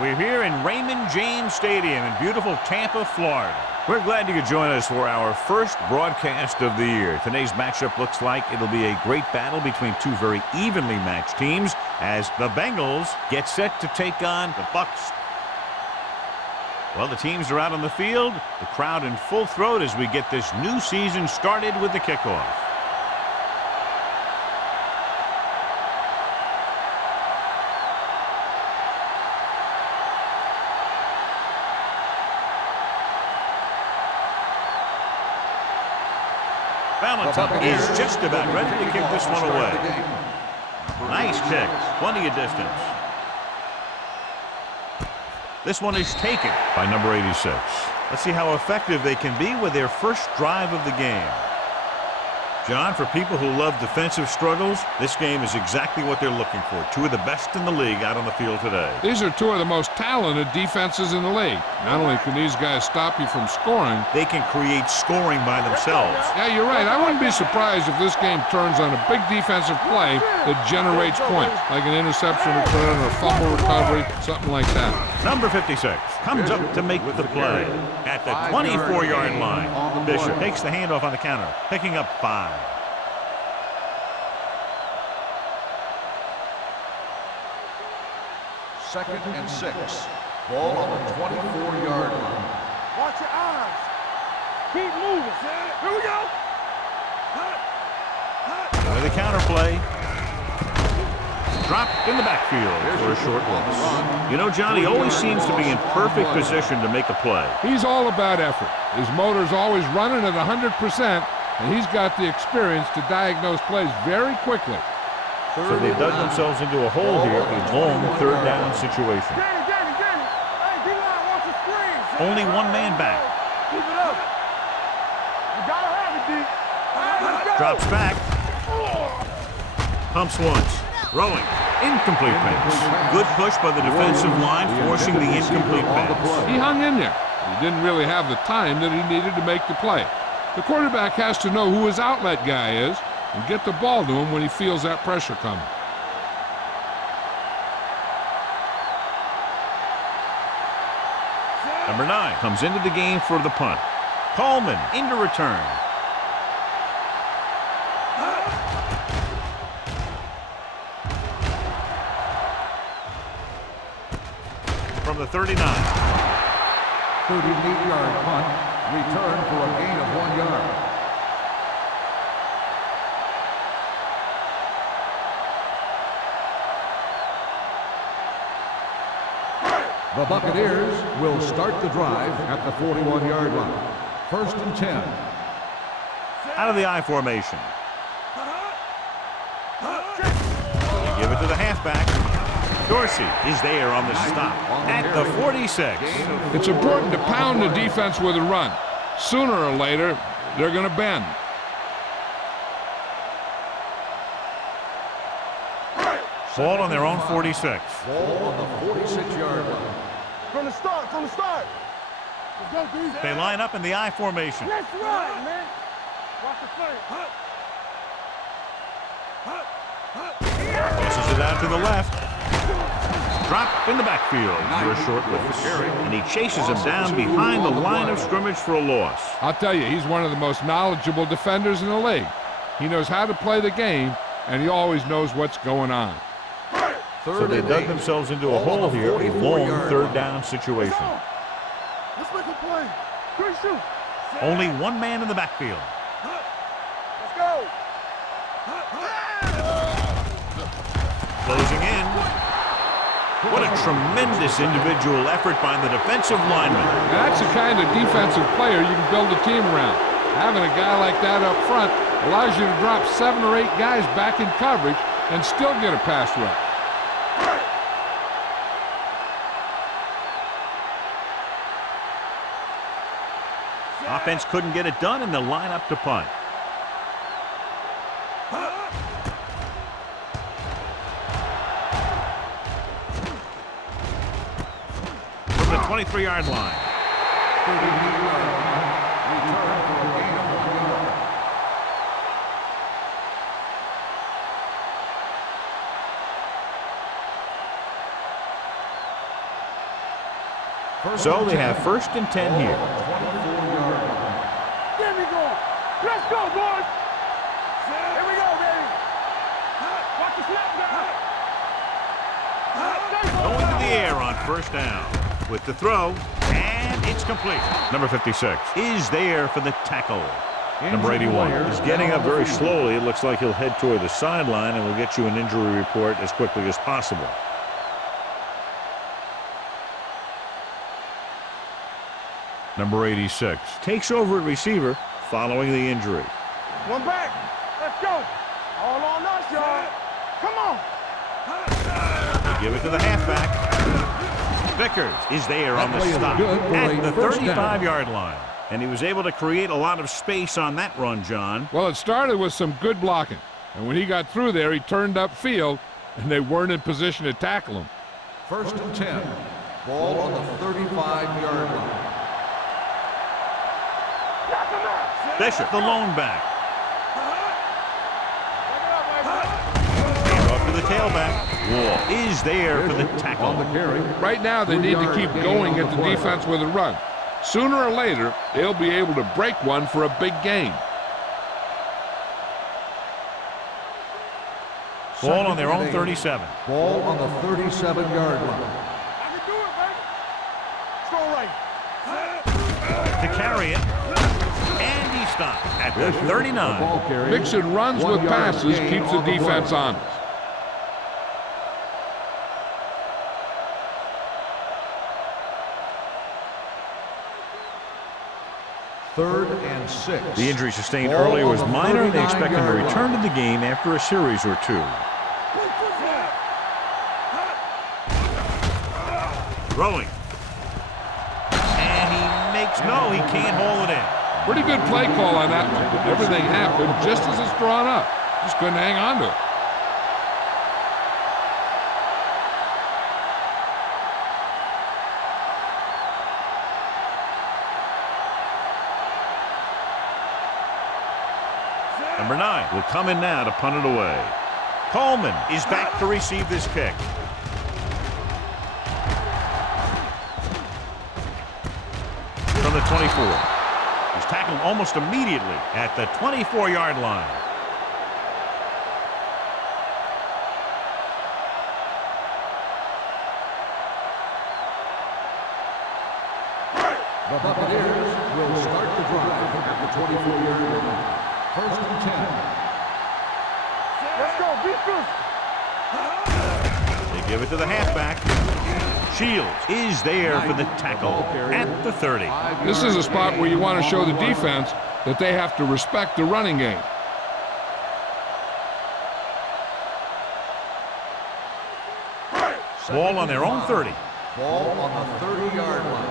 We're here in Raymond James Stadium in beautiful Tampa, Florida. We're glad you could join us for our first broadcast of the year. Today's matchup looks like it'll be a great battle between two very evenly matched teams as the Bengals get set to take on the Bucs. Well, the teams are out on the field, the crowd in full throat as we get this new season started with the kickoff. Valentine is just about ready to kick this one away. Nice kick, plenty of distance. This one is taken by number 86. Let's see how effective they can be with their first drive of the game. John, for people who love defensive struggles, this game is exactly what they're looking for. Two of the best in the league out on the field today. These are two of the most talented defenses in the league. Not only can these guys stop you from scoring, they can create scoring by themselves. Yeah, you're right. I wouldn't be surprised if this game turns on a big defensive play that generates points, like an interception return or fumble recovery, something like that. Number 56 comes up to make the play at the 24-yard line. Bishop takes the handoff on the counter, picking up 5. Second and 6. Ball on the 24-yard line. Watch your eyes. Keep moving. Here we go. With the counter play. Dropped in the backfield for a short loss. You know, John, he always seems to be in perfect position to make a play. He's all about effort. His motor's always running at 100%, and he's got the experience to diagnose plays very quickly. So they dug themselves into a hole here, a long third down situation. Only one man back. Keep it up. You gotta have it, D. Drops back. Pumps once. Throwing. Incomplete pass. Good push by the defensive line, forcing the incomplete pass. He hung in there. He didn't really have the time that he needed to make the play. The quarterback has to know who his outlet guy is and get the ball to him when he feels that pressure coming. Number 9 comes into the game for the punt. Coleman into return. From the 39. 38-yard punt, return for a gain of 1 yard. The Buccaneers will start the drive at the 41-yard line. First and 10. Out of the I formation. They give it to the halfback. Dorsey is there on the stop at the 46. It's important to pound the defense with a run. Sooner or later, they're going to bend. Ball on their own 46. Ball on the 46-yard line. From the start, Let's go, D. They line up in the I formation. Let's run, man. Watch the play. Tosses it out to the left. Drop in the backfield for a short loss. And he chases him down behind the line of scrimmage for a loss. I'll tell you, he's one of the most knowledgeable defenders in the league. He knows how to play the game, and he always knows what's going on. So they dug themselves into a hole here, a long third down situation. Let's make a play. Great shoot. Only one man in the backfield. Let's go. Closing in. What a tremendous individual effort by the defensive lineman. That's the kind of defensive player you can build a team around. Having a guy like that up front allows you to drop 7 or 8 guys back in coverage and still get a pass rush. Offense couldn't get it done, and they'll line up to punt. From the 23-yard line. 38-yard line. Return for a gain of 1 yard. So they have 1st and 10 here. 24-yard line. Get me going. Let's go, boys. Here we go, baby. Watch the snap down. Going to the air on 1st down. With the throw, and it's complete. Number 56 is there for the tackle. Number 81 is getting up very slowly. It looks like he'll head toward the sideline, and we'll get you an injury report as quickly as possible. Number 86 takes over at receiver following the injury. One back. Let's go. All on us, y'all. Come on. They give it to the halfback. Vickers is there on the stop at the 35-yard line. And he was able to create a lot of space on that run, John. Well, it started with some good blocking. And when he got through there, he turned upfield, and they weren't in position to tackle him. 1st and 10. Ball on the 35-yard line. Bishop, the lone back. Hand off to the tailback. Wall is there for the tackle. On the carry. Right now, they need to keep going at the defense with a run. Sooner or later, they'll be able to break one for a big gain. Ball on their own 37. Ball on the 37-yard line. I can do it, baby. Let's go right. To carry it. And he stops at the 39. Mixing runs with passes keeps the defense honest. 3rd and 6. The injury sustained earlier was minor, and they expect him to return to the game after a series or two. Throwing. And he makes no, he can't hold it in. Pretty good play call on that one. Everything happened just as it's drawn up. Just couldn't hang on to it. Number 9 will come in now to punt it away. Coleman is back to receive this kick. From the 24. He's tackled almost immediately at the 24-yard line. The Buccaneers will start the drive at the 24-yard line. 1st and 10. Let's go. Be good. They give it to the halfback. Shields is there for the tackle at the 30. This is a spot where you want to show the defense that they have to respect the running game. Ball on their own 30. Ball on the 30-yard line.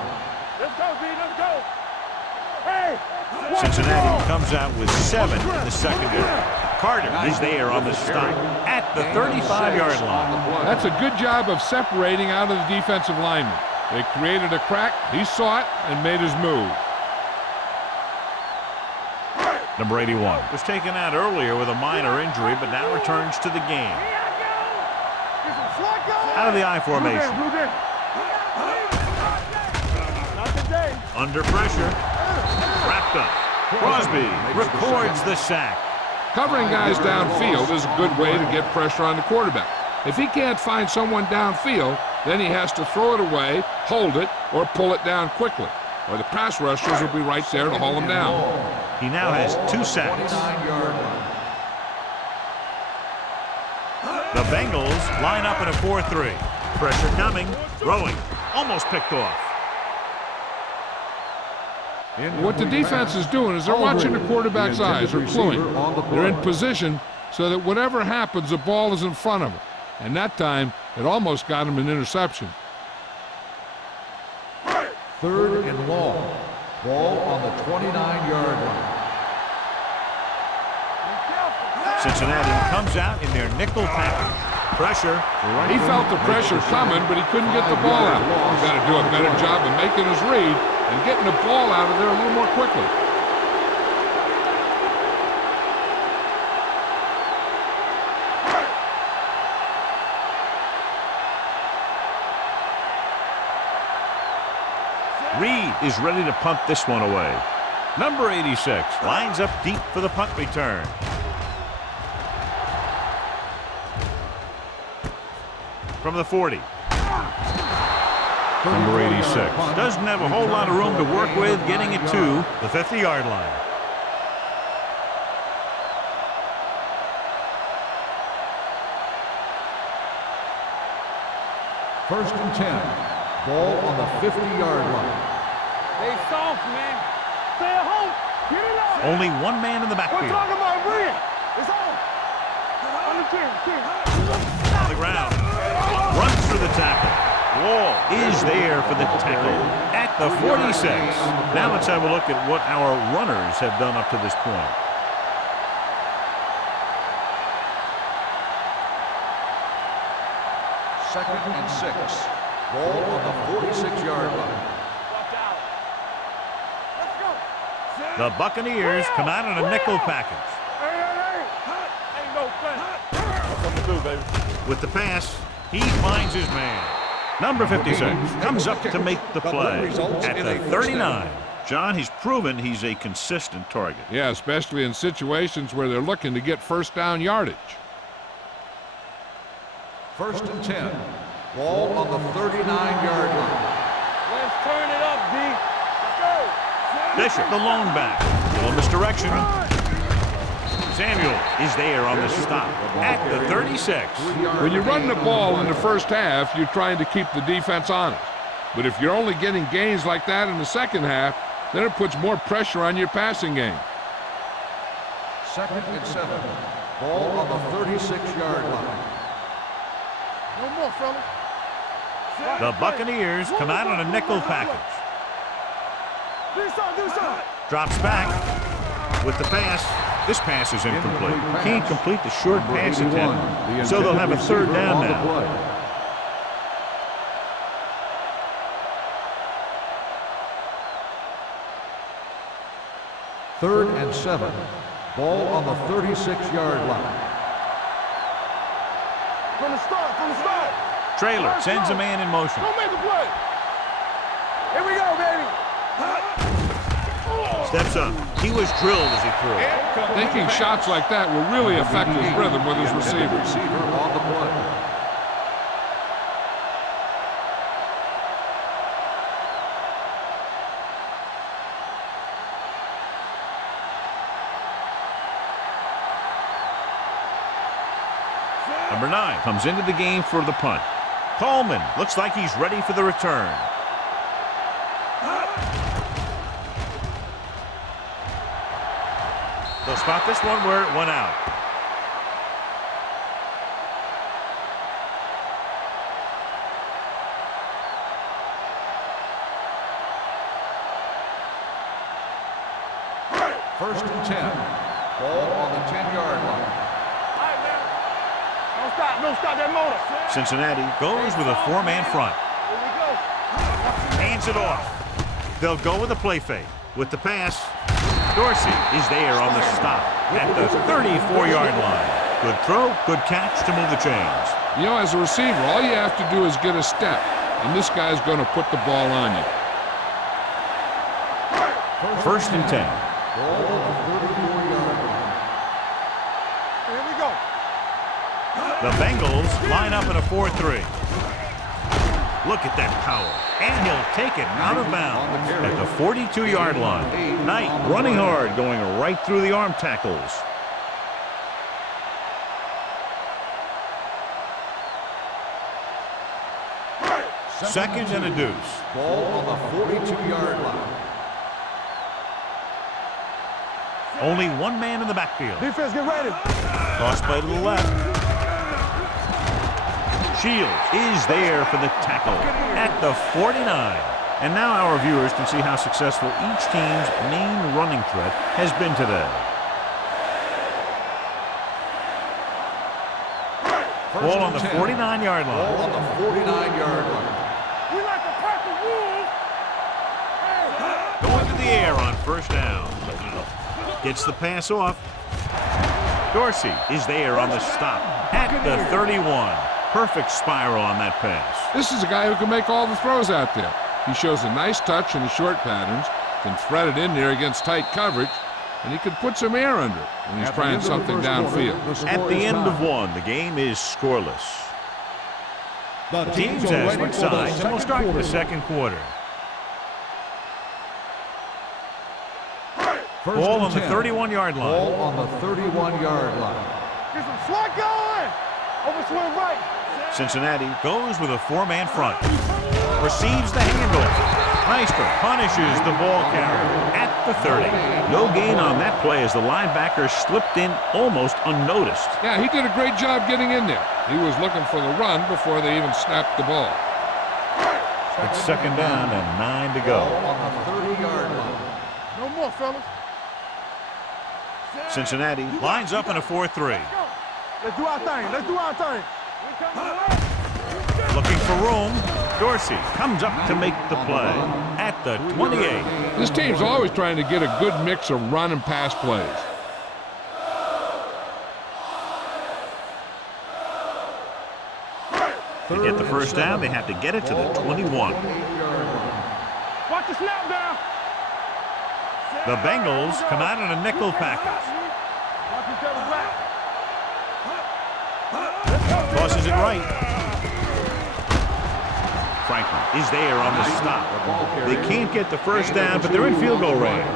Let's go, B. Let's go. Hey. Cincinnati comes out with 7 in the secondary. Carter is there on the stop at the 35-yard line. That's a good job of separating out of the defensive lineman. They created a crack, he saw it, and made his move. Number 81 was taken out earlier with a minor injury, but now returns to the game. Out of the I formation. Under pressure. Wrapped up. Crosby records the sack. Covering guys downfield is a good way to get pressure on the quarterback. If he can't find someone downfield, then he has to throw it away, hold it, or pull it down quickly. Or the pass rushers will be right there to haul him down. He now has 2 sacks. 29-yard line. The Bengals line up in a 4-3. Pressure coming, throwing, almost picked off. What the defense is doing is they're watching the quarterback's eyes. They're cluing. They're in position so that whatever happens, the ball is in front of them. And that time, it almost got him an interception. 3rd and long. Ball on the 29-yard line. Cincinnati comes out in their nickel package. Pressure. He felt the pressure coming, but he couldn't get the ball out. He's got to do a better job of making his read and getting the ball out of there a little more quickly. Reed is ready to punt this one away. Number 86 lines up deep for the punt return. From the 40. Number 86 doesn't have a whole lot of room to work with, getting it to the 50-yard line. First and 10. Ball on the 50-yard line. Stay soft, man. Stay at home. Get it out. Only one man in the We're backfield. talking about bring it. It's on. On the 10. On the ground. Runs through the tackle. Wall is there for the tackle at the 46. Now let's have a look at what our runners have done up to this point. Second and 6. Ball on the 46-yard line. Watch out. Let's go. The Buccaneers come out in a nickel package. Hey. Ain't no fun. What to do, baby? With the pass, he finds his man. Number 56 comes up to make the play at the 39. John, he's proven he's a consistent target. Yeah, especially in situations where they're looking to get first down yardage. First and 10. Ball on the 39-yard line. Let's turn it up, D. Let's go. Bishop, the lone back. Little misdirection. Samuel is there on the stop at the 36. When you run the ball in the first half, you're trying to keep the defense honest. But if you're only getting gains like that in the second half, then it puts more pressure on your passing game. Second and 7. Ball on the 36-yard line. No more, fellas. The Buccaneers come out in a nickel package. Do something. Drops back with the pass. This pass is incomplete. Can't complete the short pass attempt, so they'll have a third down now. Third and 7. Ball on the 36-yard line. From the start. Trailer sends a man in motion. Don't make the play. Here we go, baby. Steps up. He was drilled as he threw. Taking shots like that will really affect his rhythm with his receiver. Receiver on the play. Number 9 comes into the game for the punt. Coleman looks like he's ready for the return. They'll spot this one where it went out. First and 10. Ball on the 10-yard line. All right, man. Don't stop that motor. Cincinnati goes with a 4-man front. Here we go. Hands it off. They'll go with a play fake. With the pass, Dorsey is there on the stop at the 34-yard line. Good throw, good catch to move the chains. You know, as a receiver, all you have to do is get a step, and this guy's going to put the ball on you. First and 10. Ball on the 34-yard line. Here we go. The Bengals line up in a 4-3. Look at that power. And he'll take it out of bounds at the 42-yard line. Knight running hard, going right through the arm tackles. Second and a deuce. Ball on the 42-yard line. Only one man in the backfield. Defense, get ready. Cross play to the left. Shields is there for the tackle at the 49. And now our viewers can see how successful each team's main running threat has been today. Ball on the 49-yard line. Ball on the 49-yard line. We like to practice rules. Going to the air on first down. Gets the pass off. Dorsey is there on the stop at the 31. Perfect spiral on that pass. This is a guy who can make all the throws out there. He shows a nice touch in the short patterns, can thread it in there against tight coverage, and he can put some air under it when he's trying something downfield. At the end of one, the game is scoreless. The teams have switched sides, and we'll start the second quarter. Ball on the 31-yard line. Ball on the 31-yard line. Get some slot going. Over swing right. Cincinnati goes with a four-man front. Receives the handoff. Meister punishes the ball carrier at the 30. No gain on that play as the linebacker slipped in almost unnoticed. Yeah, he did a great job getting in there. He was looking for the run before they even snapped the ball. It's second down and 9 to go. On the 30-yard line. No more, fellas. Cincinnati lines up in a 4-3. Let's do our thing. Let's do our thing. Looking for room. Dorsey comes up to make the play at the 28. This team's always trying to get a good mix of run and pass plays. To get the first down, they have to get it to the 21. Watch the snap down. The Bengals come out in a nickel package. Watch each other's back. Tosses it right. Franklin is there on the stop. They can't get the first down, but they're in field goal range.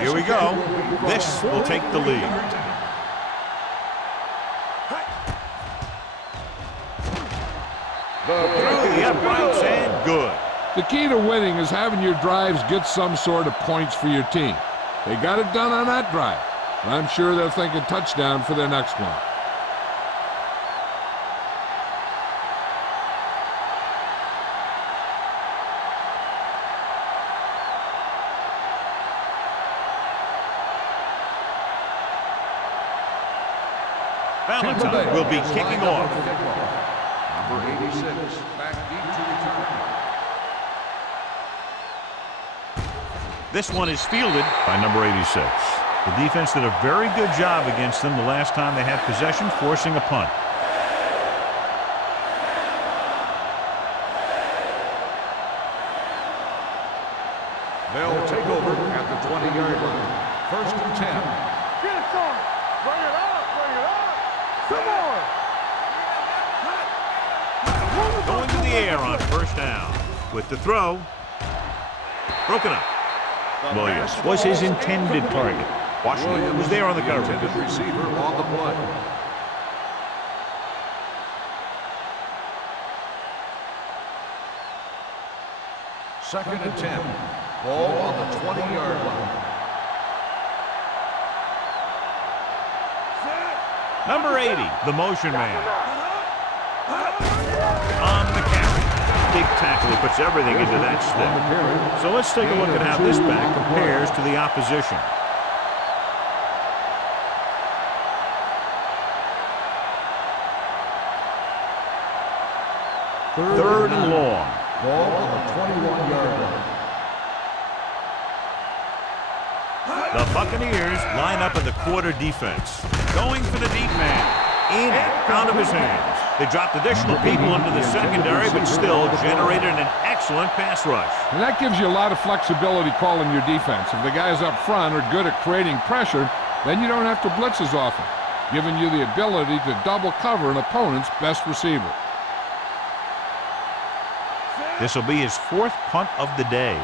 Here we go. This will take the lead. Through the uprights and good. The key to winning is having your drives get some sort of points for your team. They got it done on that drive. And I'm sure they're thinking touchdown for their next one. Valentine will be kicking off. Number 86, back deep to return. This one is fielded by number 86. The defense did a very good job against them the last time they had possession, forcing a punt. They'll take over at the 20-yard line. First and 10. Get it, son. Bring it up. Bring it up. Come on. Going to the air on first down. With the throw. Broken up. Williams was his intended target. Washington was there on the coverage. Intended receiver on the play. Second and 10. Ball on the 20-yard line. Number 80, the motion man. On the carry. Big tackle. He puts everything into that step. So let's take a look at how this back compares to the opposition. Third and long. Ball on the 21-yard line. The Buccaneers line up in the quarter defense. Going for the deep man. In and out of his hands. They dropped additional people into the secondary, but still generated an excellent pass rush. And that gives you a lot of flexibility calling your defense. If the guys up front are good at creating pressure, then you don't have to blitz as often, giving you the ability to double cover an opponent's best receiver. This will be his fourth punt of the day.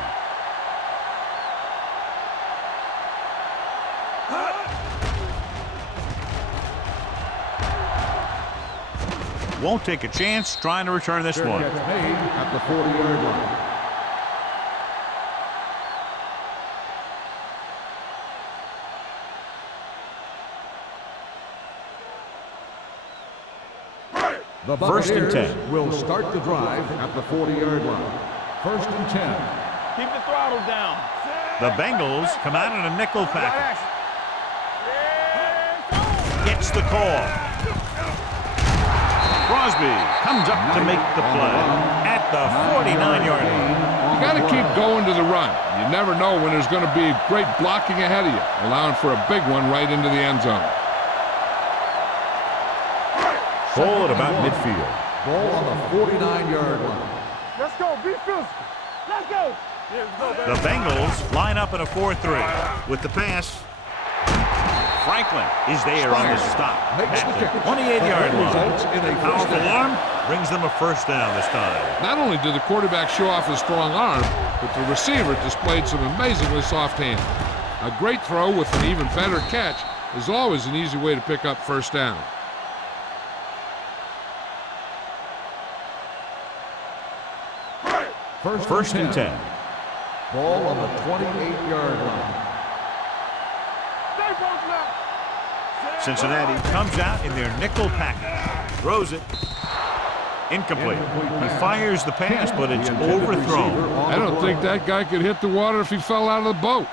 Won't take a chance trying to return this one. Catch made at the 40-yard line. The First and Buccaneers 10. will start the drive at the 40-yard line. First and 10. Keep the throttle down. The Bengals come out in a nickel package. Gets the call. Crosby comes up to make the play at at the 49-yard line. You got to keep going to the run. You never know when there's going to be great blocking ahead of you, allowing for a big one right into the end zone. Ball at about midfield. Ball on the 49-yard line. Let's go. Be physical. Let's go. The Bengals line up in a 4-3. With the pass, Franklin is there on the stop Makes the at kick. the 28-yard Results line. in a first Powerful down. arm brings them a first down this time. Not only did the quarterback show off his strong arm, but the receiver displayed some amazingly soft hands. A great throw with an even better catch is always an easy way to pick up first down. First and 10. Ball on the 28-yard line. Stay focused now. Cincinnati comes out in their nickel package. Throws it. Incomplete. He fires the pass, but it's overthrown. I don't think that guy could hit the water if he fell out of the boat.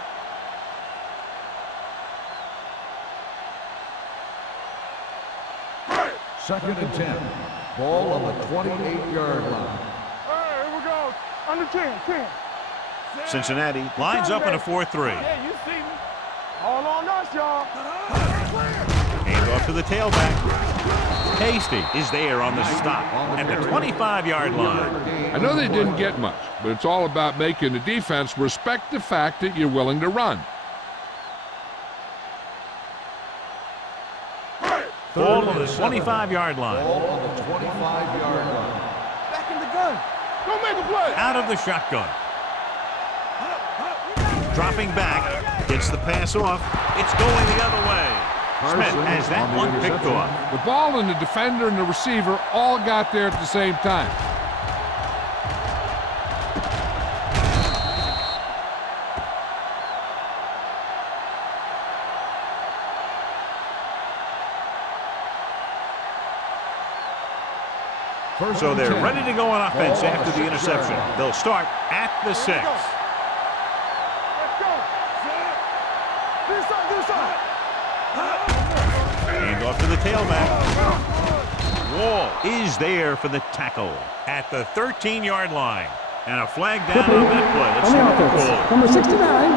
Second and 10. Ball on the 28-yard line. Hey, here we go. Under 10, 10. Cincinnati lines up in a 4-3. Yeah, you see me. All on us, y'all. Hand off to the tailback. Hasty is there on the stop at the 25-yard line. I know they didn't get much, but it's all about making the defense respect the fact that you're willing to run. Ball on the 25-yard line. Ball on the 25-yard line. Back in the gun. Go make a play. Out of the shotgun. Dropping back, gets the pass off. It's going the other way. Smith has that one picked off. The ball and the defender and the receiver all got there at the same time. So they're ready to go on offense after the interception. They'll start at the 6. Let's go. Do something. Hand off to the tailback. Wall is there for the tackle at the 13-yard line. And a flag down on that play. Let's see what the call is. Number 69.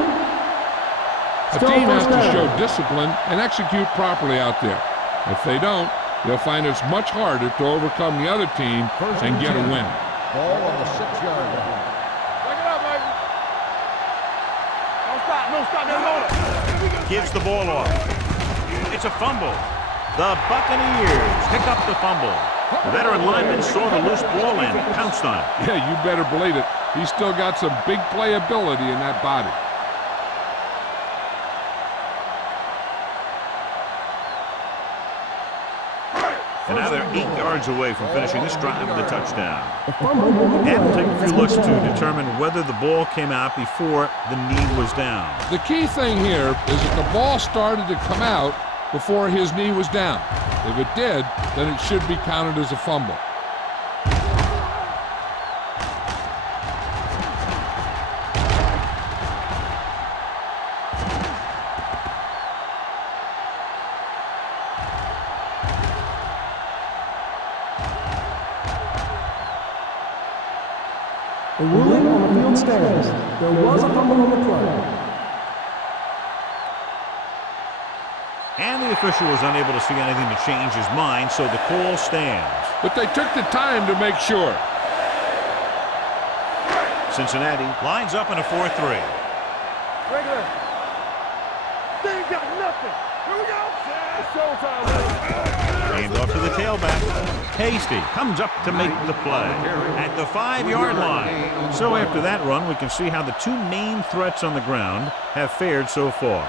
A team has to show discipline and execute properly out there. If they don't, they'll find it's much harder to overcome the other team and get a win. Ball on the 6-yard line. Back it up, baby. Don't stop. That Gives the ball off. It's a fumble. The Buccaneers pick up the fumble. The veteran lineman saw the loose ball and pounced on it. Yeah, you better believe it. He's still got some big playability in that body. And now they're 8 yards away from finishing this drive with a touchdown. And we'll take a few looks to determine whether the ball came out before the knee was down. The key thing here is that the ball started to come out before his knee was down. If it did, then it should be counted as a fumble. The ruling on the field stands. There was a fumble on the play. And the official was unable to see anything to change his mind, so the call stands. But they took the time to make sure. Cincinnati lines up in a 4-3. Regular. They ain't got nothing. Here we go. It's showtime, baby. Hand off to the tailback. Hasty comes up to make the play at the 5-yard line. So after that run, we can see how the two main threats on the ground have fared so far.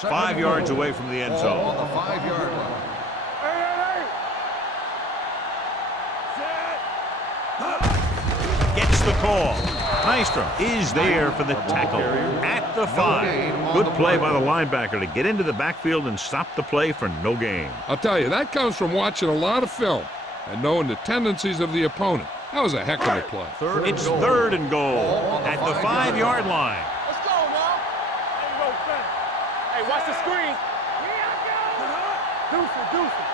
5 yards away from the end Ball zone. on the 5-yard line. Gets the call. Nystrom is there for the tackle at the 5. Good play by the linebacker to get into the backfield and stop the play for no gain. I'll tell you, that comes from watching a lot of film and knowing the tendencies of the opponent. That was a heck of a play. It's 3rd and goal at the 5-yard line. Let's go now. Hey, watch the screen. Deuce it.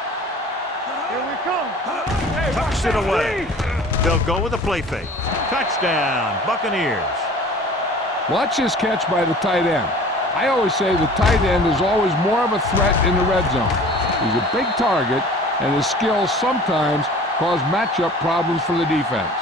Here we come. Tucks it away. They'll go with a play fake. Touchdown, Buccaneers. Watch this catch by the tight end. I always say the tight end is always more of a threat in the red zone. He's a big target, and his skills sometimes cause matchup problems for the defense.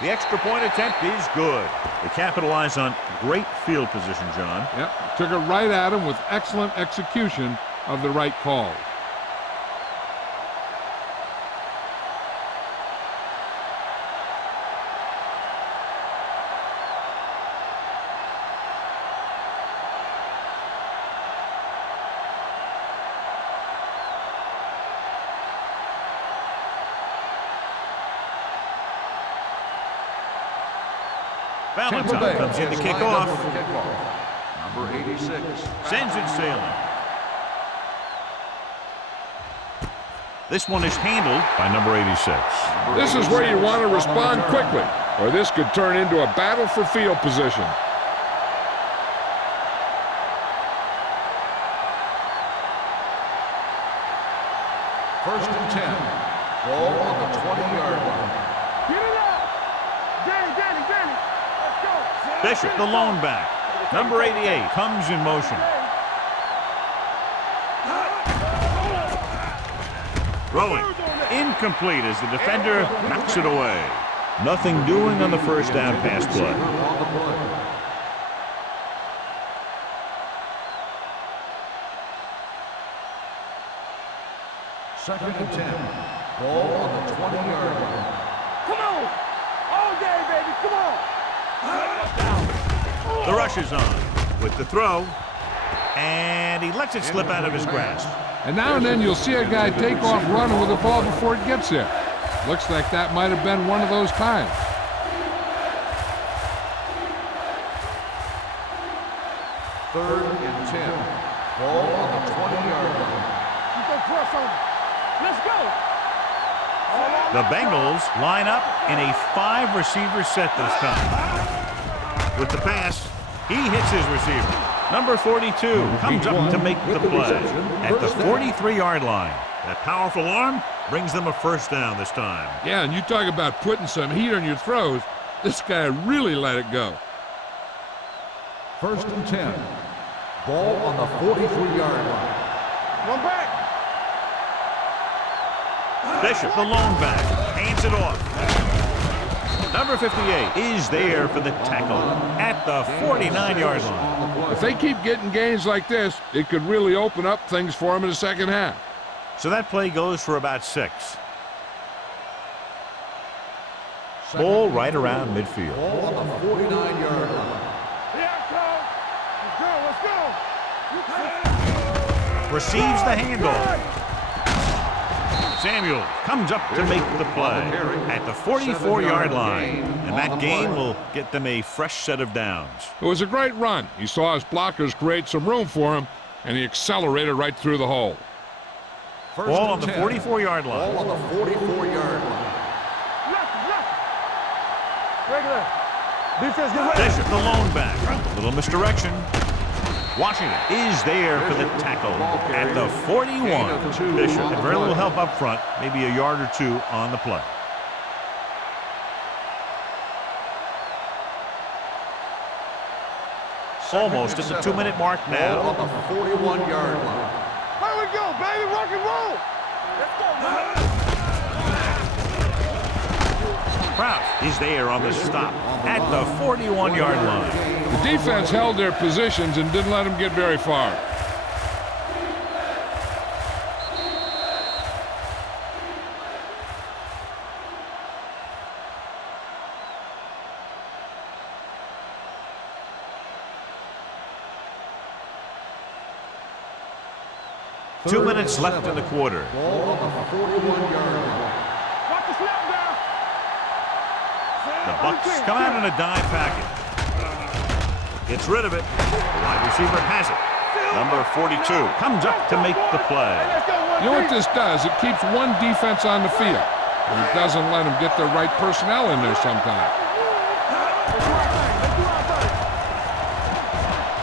The extra point attempt is good. They capitalize on great field position, John. Yep, took it right at him with excellent execution of the right call. Valentine comes in to kick off. Number 86. Sends it sailing. This one is handled by number 86. This is where you want to respond quickly, or this could turn into a battle for field position. First and 10. Ball on the 20-yard line. Get it out. Danny. Let's go. Bishop, the lone back. Number 88 comes in motion. Throwing. Incomplete as the defender knocks it away. Nothing doing on the first down pass play. Second and 10. Ball on the 20-yard line. Come on. All day, baby. Come on. The rush is on with the throw, and he lets it slip out of his grasp. And now and then you'll see a guy take off running with the ball before it gets there. Looks like that might have been one of those times. Third and 10. Ball on the 20-yard line. You go press on him. Let's go. The Bengals line up in a 5-receiver set this time. With the pass, he hits his receiver. Number 42 comes up to make the play at the 43-yard line. That powerful arm brings them a first down this time. Yeah, and you talk about putting some heat on your throws. This guy really let it go. First and 10. Ball on the 43-yard line. One back. Bishop, the lone back, hands it off. Number 58 is there for the tackle at the 49-yard line. If they keep getting gains like this, it could really open up things for them in the second half. So that play goes for about 6. Ball right around midfield. Ball on the 49-yard line. Yeah, let's go. Receives the handoff. Samuel comes up to make the play at the 44-yard line, and that gain will get them a fresh set of downs. It was a great run. He saw his blockers create some room for him, and he accelerated right through the hole. Ball on the 44-yard line. Ball on the 44-yard line. Regular. Defense, get ready. Bishop, the lone back. Little misdirection. Washington is there for the tackle at the 41. Bishop had very little help up front, maybe a yard or two on the play. Almost at the 2-minute mark now. Ball on the 41-yard line. Here we go, baby. Rock and roll. Let's go, man. Kraus is there on the stop at the 41-yard line. The defense held their positions and didn't let them get very far. Two minutes left in the quarter. Ball on the 41-yard line. Watch the snap down. The Bucs come out in a dime package. Gets rid of it. The wide receiver has it. Number 42 comes up to make the play. You know what this does? It keeps one defense on the field. And it doesn't let them get the right personnel in there sometimes.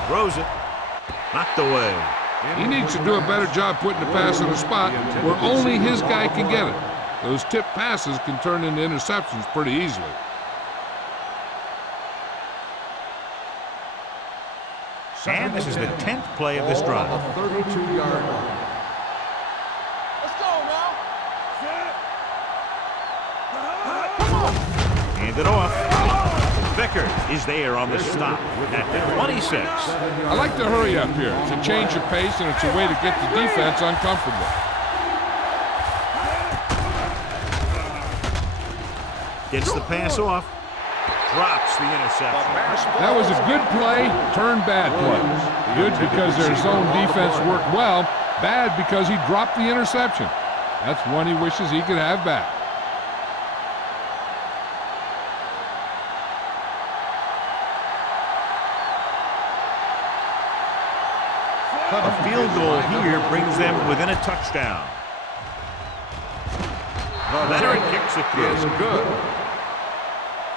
Throws it. Knocked away. He needs to do a better job putting the pass in a spot where only his guy can get it. Those tip passes can turn into interceptions pretty easily. And this is the 10th play of this drive. 32-yard line. Let's go now. Hand it off. Becker is there on the stop at the 26. I like the hurry up here. It's a change of pace, and it's a way to get the defense uncomfortable. Gets the pass off. Drops the interception. That was a good play, turned bad play. Good because their zone defense worked well. Bad because he dropped the interception. That's one he wishes he could have back. A field goal here brings them within a touchdown. Leonard kicks it through. Is good.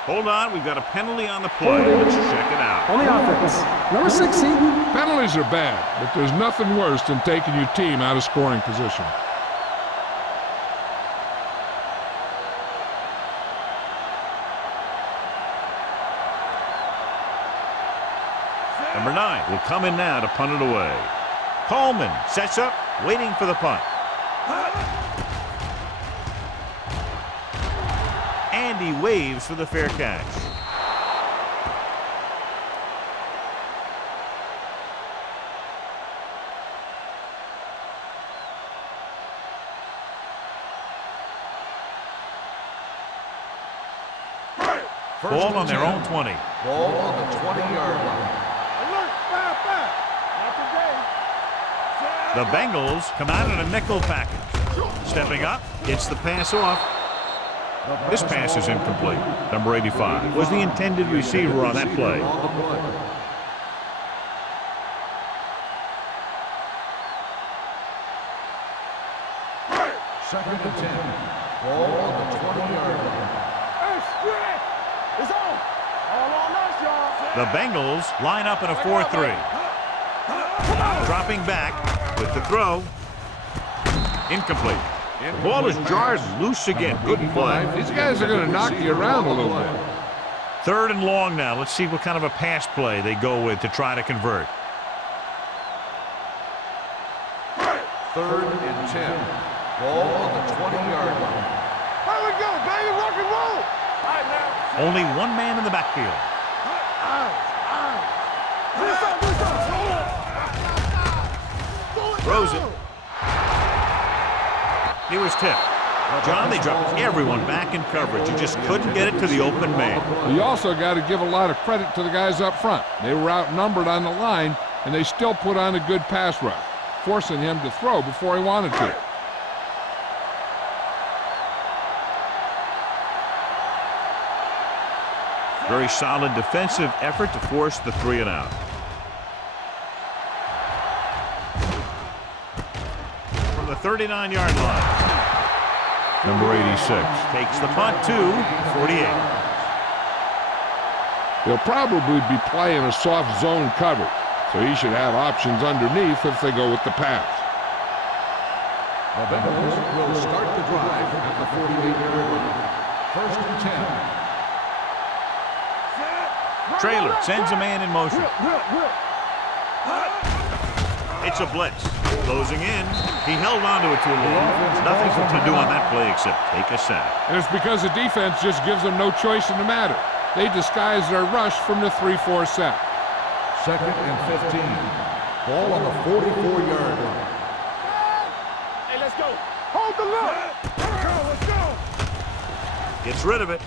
Hold on, we've got a penalty on the play. Let's check it out. On the offense, number 16. Penalties are bad, but there's nothing worse than taking your team out of scoring position. Number 9 will come in now to punt it away. Coleman sets up, waiting for the punt. And he waves for the fair catch. Ball on their own 20. Ball on the 20-yard line. Alert, fire. The Bengals come out in a nickel package. Stepping up, gets the pass off. This pass is incomplete. Number 85 was the intended receiver on that play. Second and 10. Ball on the 20-yard line. It's on. All on us, y'all. The Bengals line up in a 4-3. Dropping back with the throw. Incomplete. The ball is jarred loose again. Good play. These guys are going to knock you around a little bit. 3rd and long now. Let's see what kind of a pass play they go with to try to convert. 3rd and 10. Ball on the 20-yard line. Here we go, baby. Rock and roll. All right, now. Only one man in the backfield. Throws it. He was tipped. John, they dropped everyone back in coverage. You just couldn't get it to the open man. You also got to give a lot of credit to the guys up front. They were outnumbered on the line, and they still put on a good pass rush, forcing him to throw before he wanted to. Very solid defensive effort to force the 3 and out. From the 39-yard line. Number 86 takes the punt to 48. They'll probably be playing a soft zone cover, so he should have options underneath if they go with the pass. The Bengals will start the drive at the 48-yard line. 1st and 10. Trailer sends a man in motion. It's a blitz. Closing in. He held on to it too long. Nothing to do on that play except take a sack. And it's because the defense just gives them no choice in the matter. They disguise their rush from the 3-4 set. 2nd and 15. Ball on the 44-yard line. Hey, let's go. Hold the look. Let's go. Gets rid of it.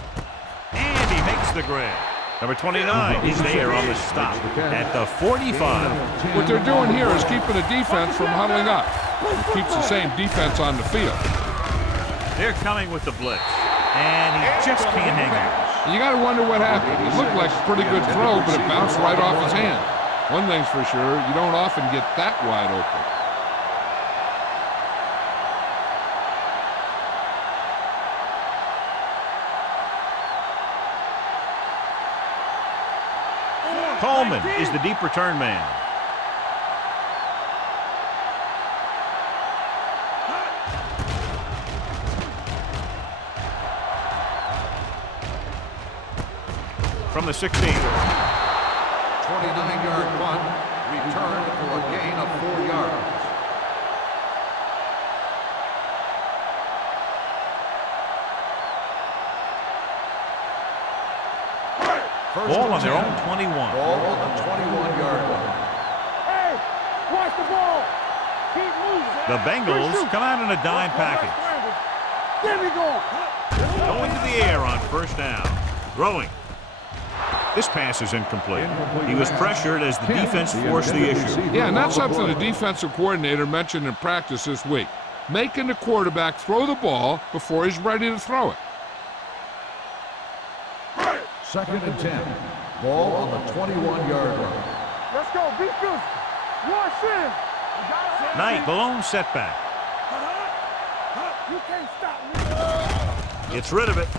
And he makes the grab. Number 29 is there on the stop at the 45. What they're doing here is keeping the defense from huddling up. It keeps the same defense on the field. They're coming with the blitz. And he just can't hang on. And you got to wonder what happened. It looked like a pretty good throw, but it bounced right off his hand. One thing's for sure, you don't often get that wide open. Coleman is the deep return man. From the 16. 29-yard punt, returned for a gain of 4 yards. Ball on their own 21. Ball on the 21-yard line. Hey, watch the ball. Keep moving. The Bengals come out in a dime package. There we go. Going to the air on first down. Throwing. This pass is incomplete. He was pressured as the defense forced the issue. Yeah, and that's something the defensive coordinator mentioned in practice this week. Making the quarterback throw the ball before he's ready to throw it. 2nd and 10. Ball on the 21-yard line. Let's go. Be good. Watch in. Knight, the lone setback. You can't stop me. Gets rid of it.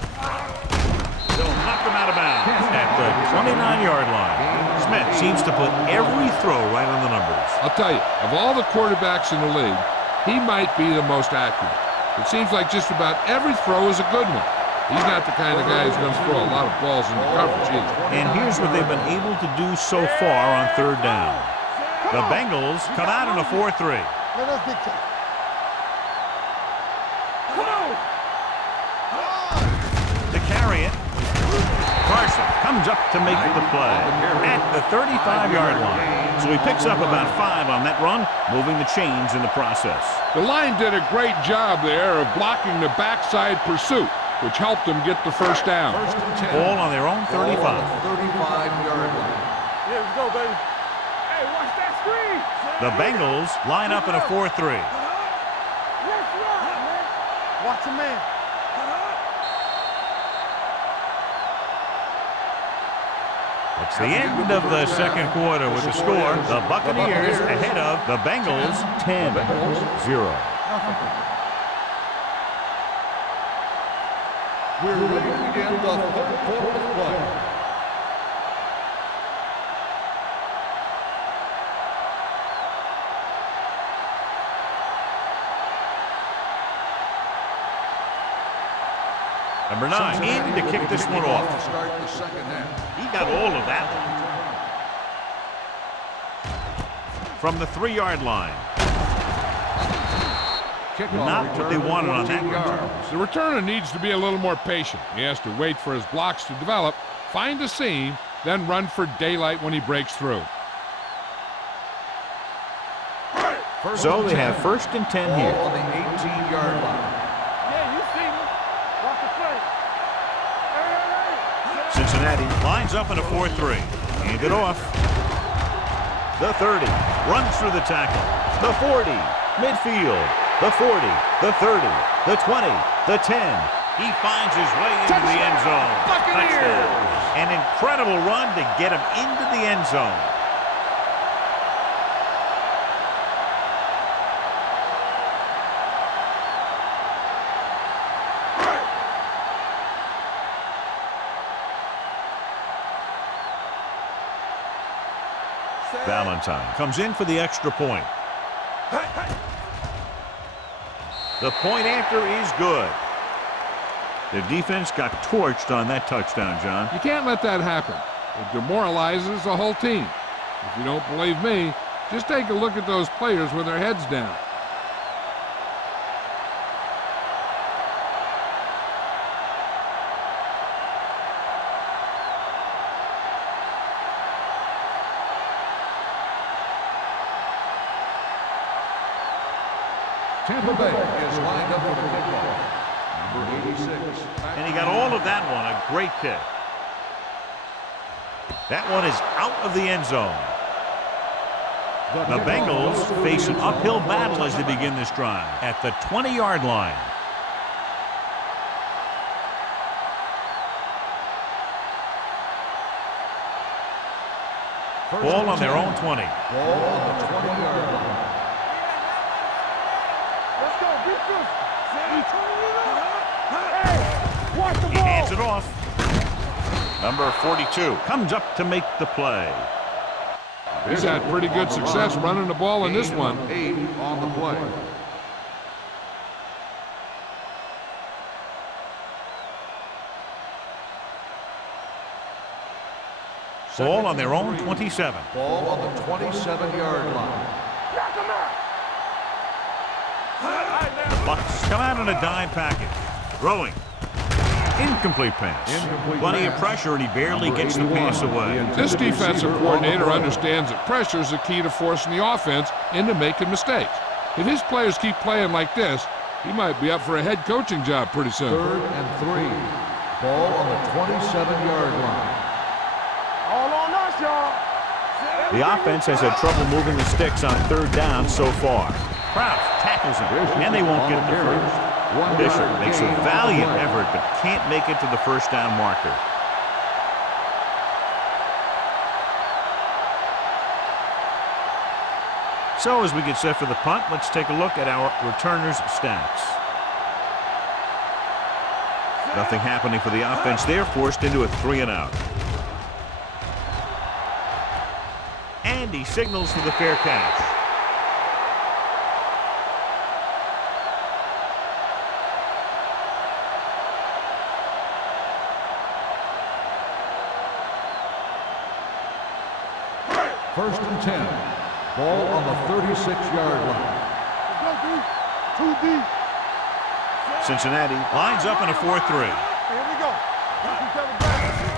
They'll knock him out of bounds at the 29-yard line. Smith seems to put every throw right on the numbers. I'll tell you, of all the quarterbacks in the league, he might be the most accurate. It seems like just about every throw is a good one. He's not the kind of guy who's going to throw a lot of balls into coverage either. And here's what they've been able to do so far on third down. The Bengals come out in a 4-3. Let us dictate. Come on. To carry it, Carson comes up to make the play at the 35-yard line. So he picks up about 5 on that run, moving the chains in the process. The line did a great job there of blocking the backside pursuit, which helped them get the first down. Ball on their own 35. 35-yard line. Yeah, let's go, baby. Hey, watch that screen. The Bengals line up in a 4-3. Let's run, man. Watch a man. It's the end of the second quarter with the score. The Buccaneers ahead of the Bengals 10-0. We're ready to begin the 3rd quarter of play. Number 9 in to kick this one off. To start the second half. He got all of that one. From the 3-yard line. Not what they wanted on that return. The returner needs to be a little more patient. He has to wait for his blocks to develop, find a seam, then run for daylight when he breaks through. So they have 1st and 10 here. On the 18-yard line. Yeah, you see me. Watch the play. Hey. Cincinnati lines up in a 4-3. Hand it off. The 30 runs through the tackle. The 40 midfield. The 40, the 30, the 20, the 10. He finds his way into the end zone. Touchdown. An incredible run to get him into the end zone. Valentine comes in for the extra point. The point after is good. The defense got torched on that touchdown, John. You can't let that happen. It demoralizes the whole team. If you don't believe me, just take a look at those players with their heads down. Tampa Bay is lined up for the kickoff. Number 86. And he got all of that one. A great kick. That one is out of the end zone. The Bengals face an uphill battle as they begin this drive at the 20-yard line. Ball on their own 20. Ball on the 20-yard line. Let's go. Be good. Hey, watch the He ball. hands it off. Number 42 comes up to make the play. He's had pretty good success running the ball in this one. 8 on the play. Ball on their own 27. Ball on the 27-yard line. Knock him out. The Bucks come out in a dime package. Throwing. Incomplete pass. Plenty of pressure, and he barely gets the pass away. This defensive coordinator understands that pressure is the key to forcing the offense into making mistakes. If his players keep playing like this, he might be up for a head coaching job pretty soon. 3rd and 3. Ball on the 27-yard line. All on us, y'all. The offense has had trouble moving the sticks on 3rd down so far. Kraus tackles him, and they won't get the first. Bishop makes a valiant effort, but can't make it to the first down marker. So as we get set for the punt, let's take a look at our returners' stats. Nothing happening for the offense. They're forced into a 3-and-out. And he signals for the fair catch. First and 10. Ball on the 36-yard line. Let's go, D. 2 deep. Cincinnati lines up in a 4-3. Here we go.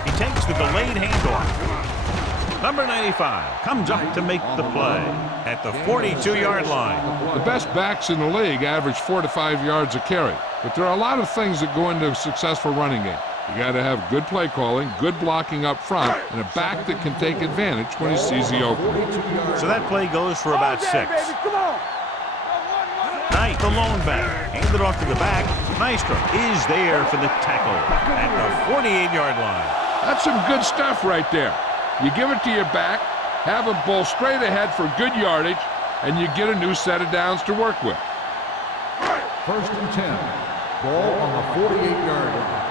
He takes the delayed handoff. Number 95 comes up to make the play at the 42-yard line. The best backs in the league average 4 to 5 yards a carry, but there are a lot of things that go into a successful running game. You got to have good play calling, good blocking up front, and a back that can take advantage when he sees the opening. So that play goes for about 6. Come on. Knight, the lone back, handed off to the back. Maestro is there for the tackle at the 48-yard line. That's some good stuff right there. You give it to your back, have him bowl straight ahead for good yardage, and you get a new set of downs to work with. First and 10. Ball on the 48-yard line.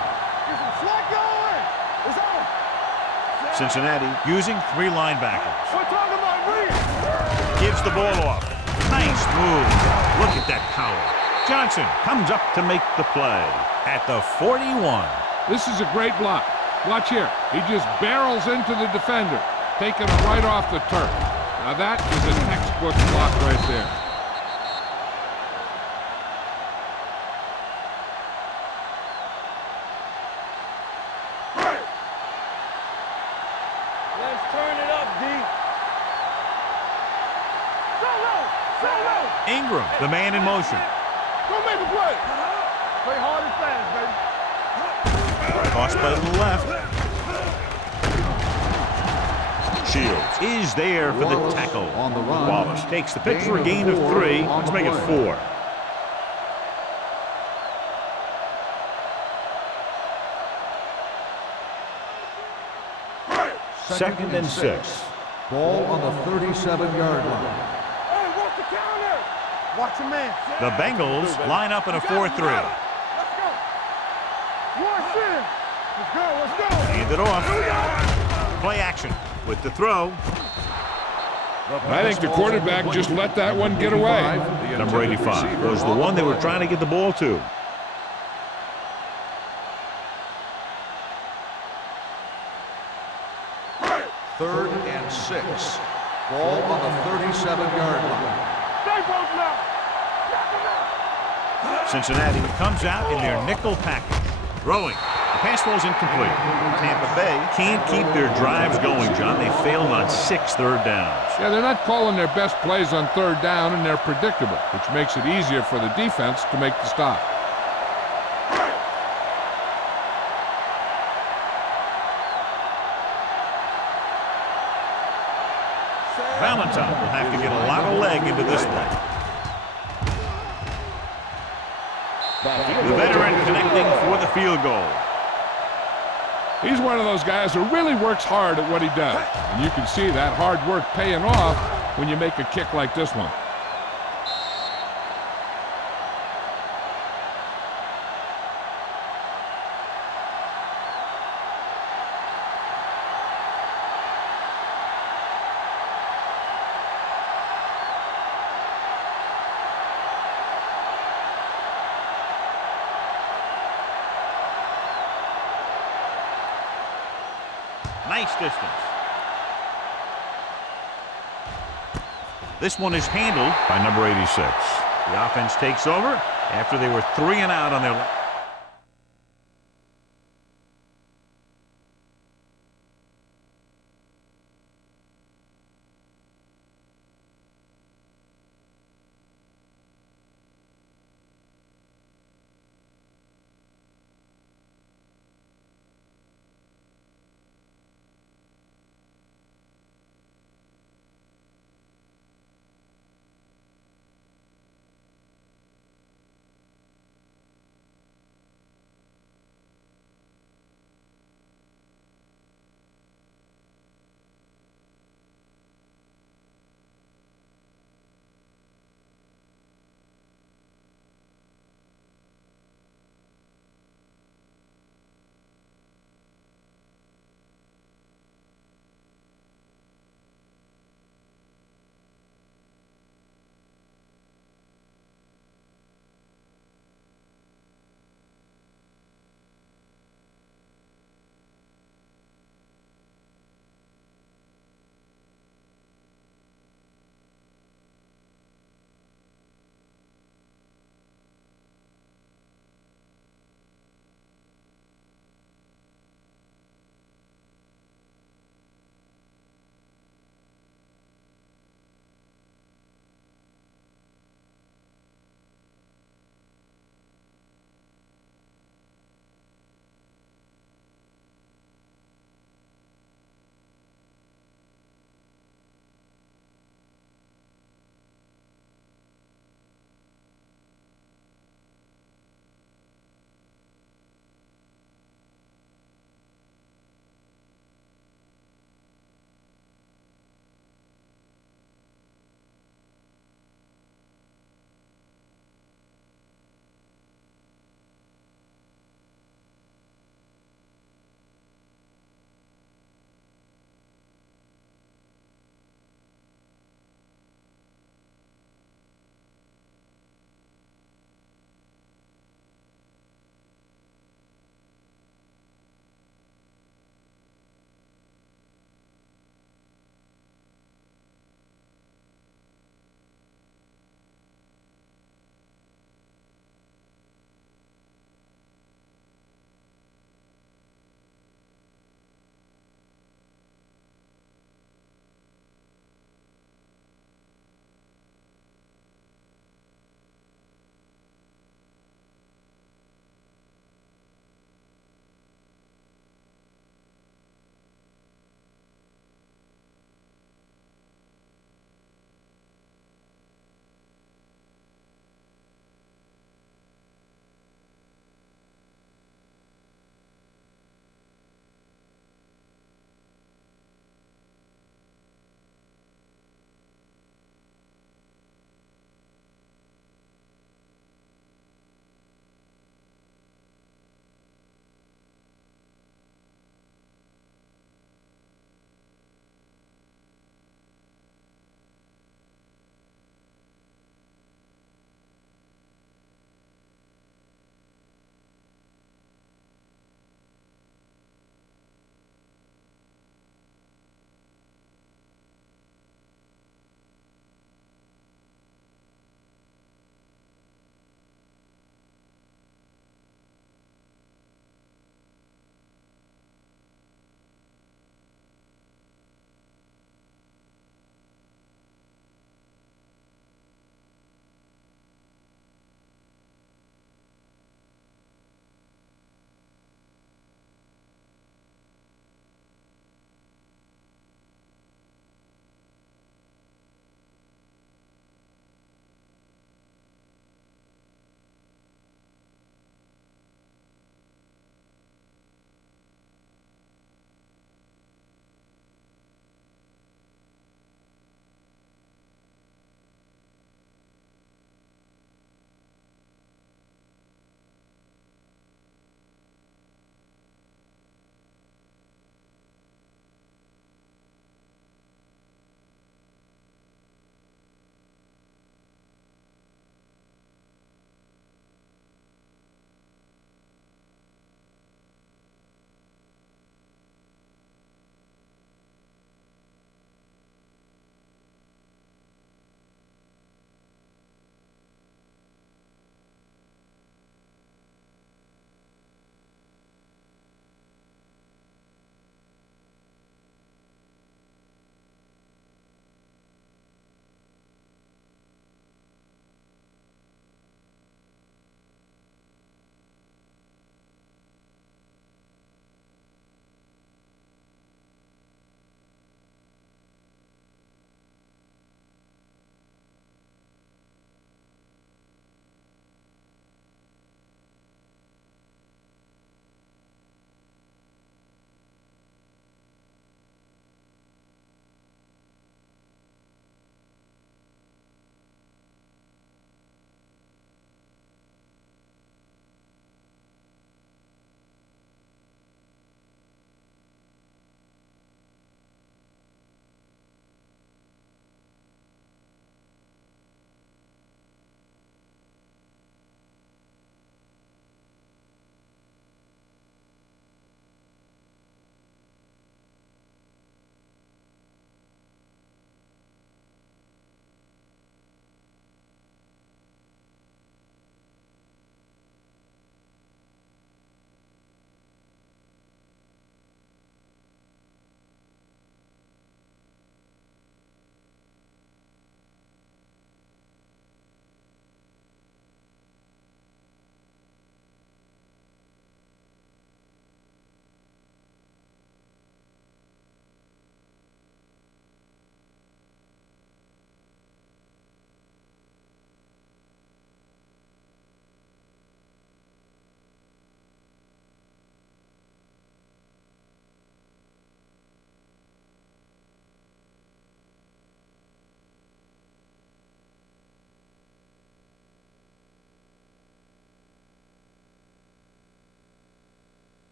Cincinnati using 3 linebackers. We're talking about Reed. Gives the ball off. Nice move. Look at that power. Johnson comes up to make the play at the 41. This is a great block. Watch here. He just barrels into the defender, taking him right off the turf. Now that is a textbook block right there. Let's turn it up, D. Solo. Ingram, the man in motion. Go make a play. Play hard and fast, baby. Cross play to the left. Shields is there for the tackle. On the run. Wallace takes the pitch for a gain of 3. Let's make it 4. Second and 6. Ball on the 37-yard line. Hey, watch the counter. Watch your man. The Bengals line up in a 4-3. Let's go. Watch in. Let's go. Hand it off. Play action with the throw. I think the quarterback just let that one get away. Number 85 was the one they were trying to get the ball to. Third and 6. Ball on the 37-yard line. Stay both now. Cincinnati comes out in their nickel package. Throwing. The pass ball's incomplete. Tampa Bay can't keep their drives going, John. They failed on 6 third downs. Yeah, they're not calling their best plays on 3rd down, and they're predictable, which makes it easier for the defense to make the stop. Valentine will have to get a lot of leg into this one. The veteran connecting for the field goal. He's one of those guys who really works hard at what he does. And you can see that hard work paying off when you make a kick like this one. Nice distance. This one is handled by number 86. The offense takes over after they were 3 and out on their...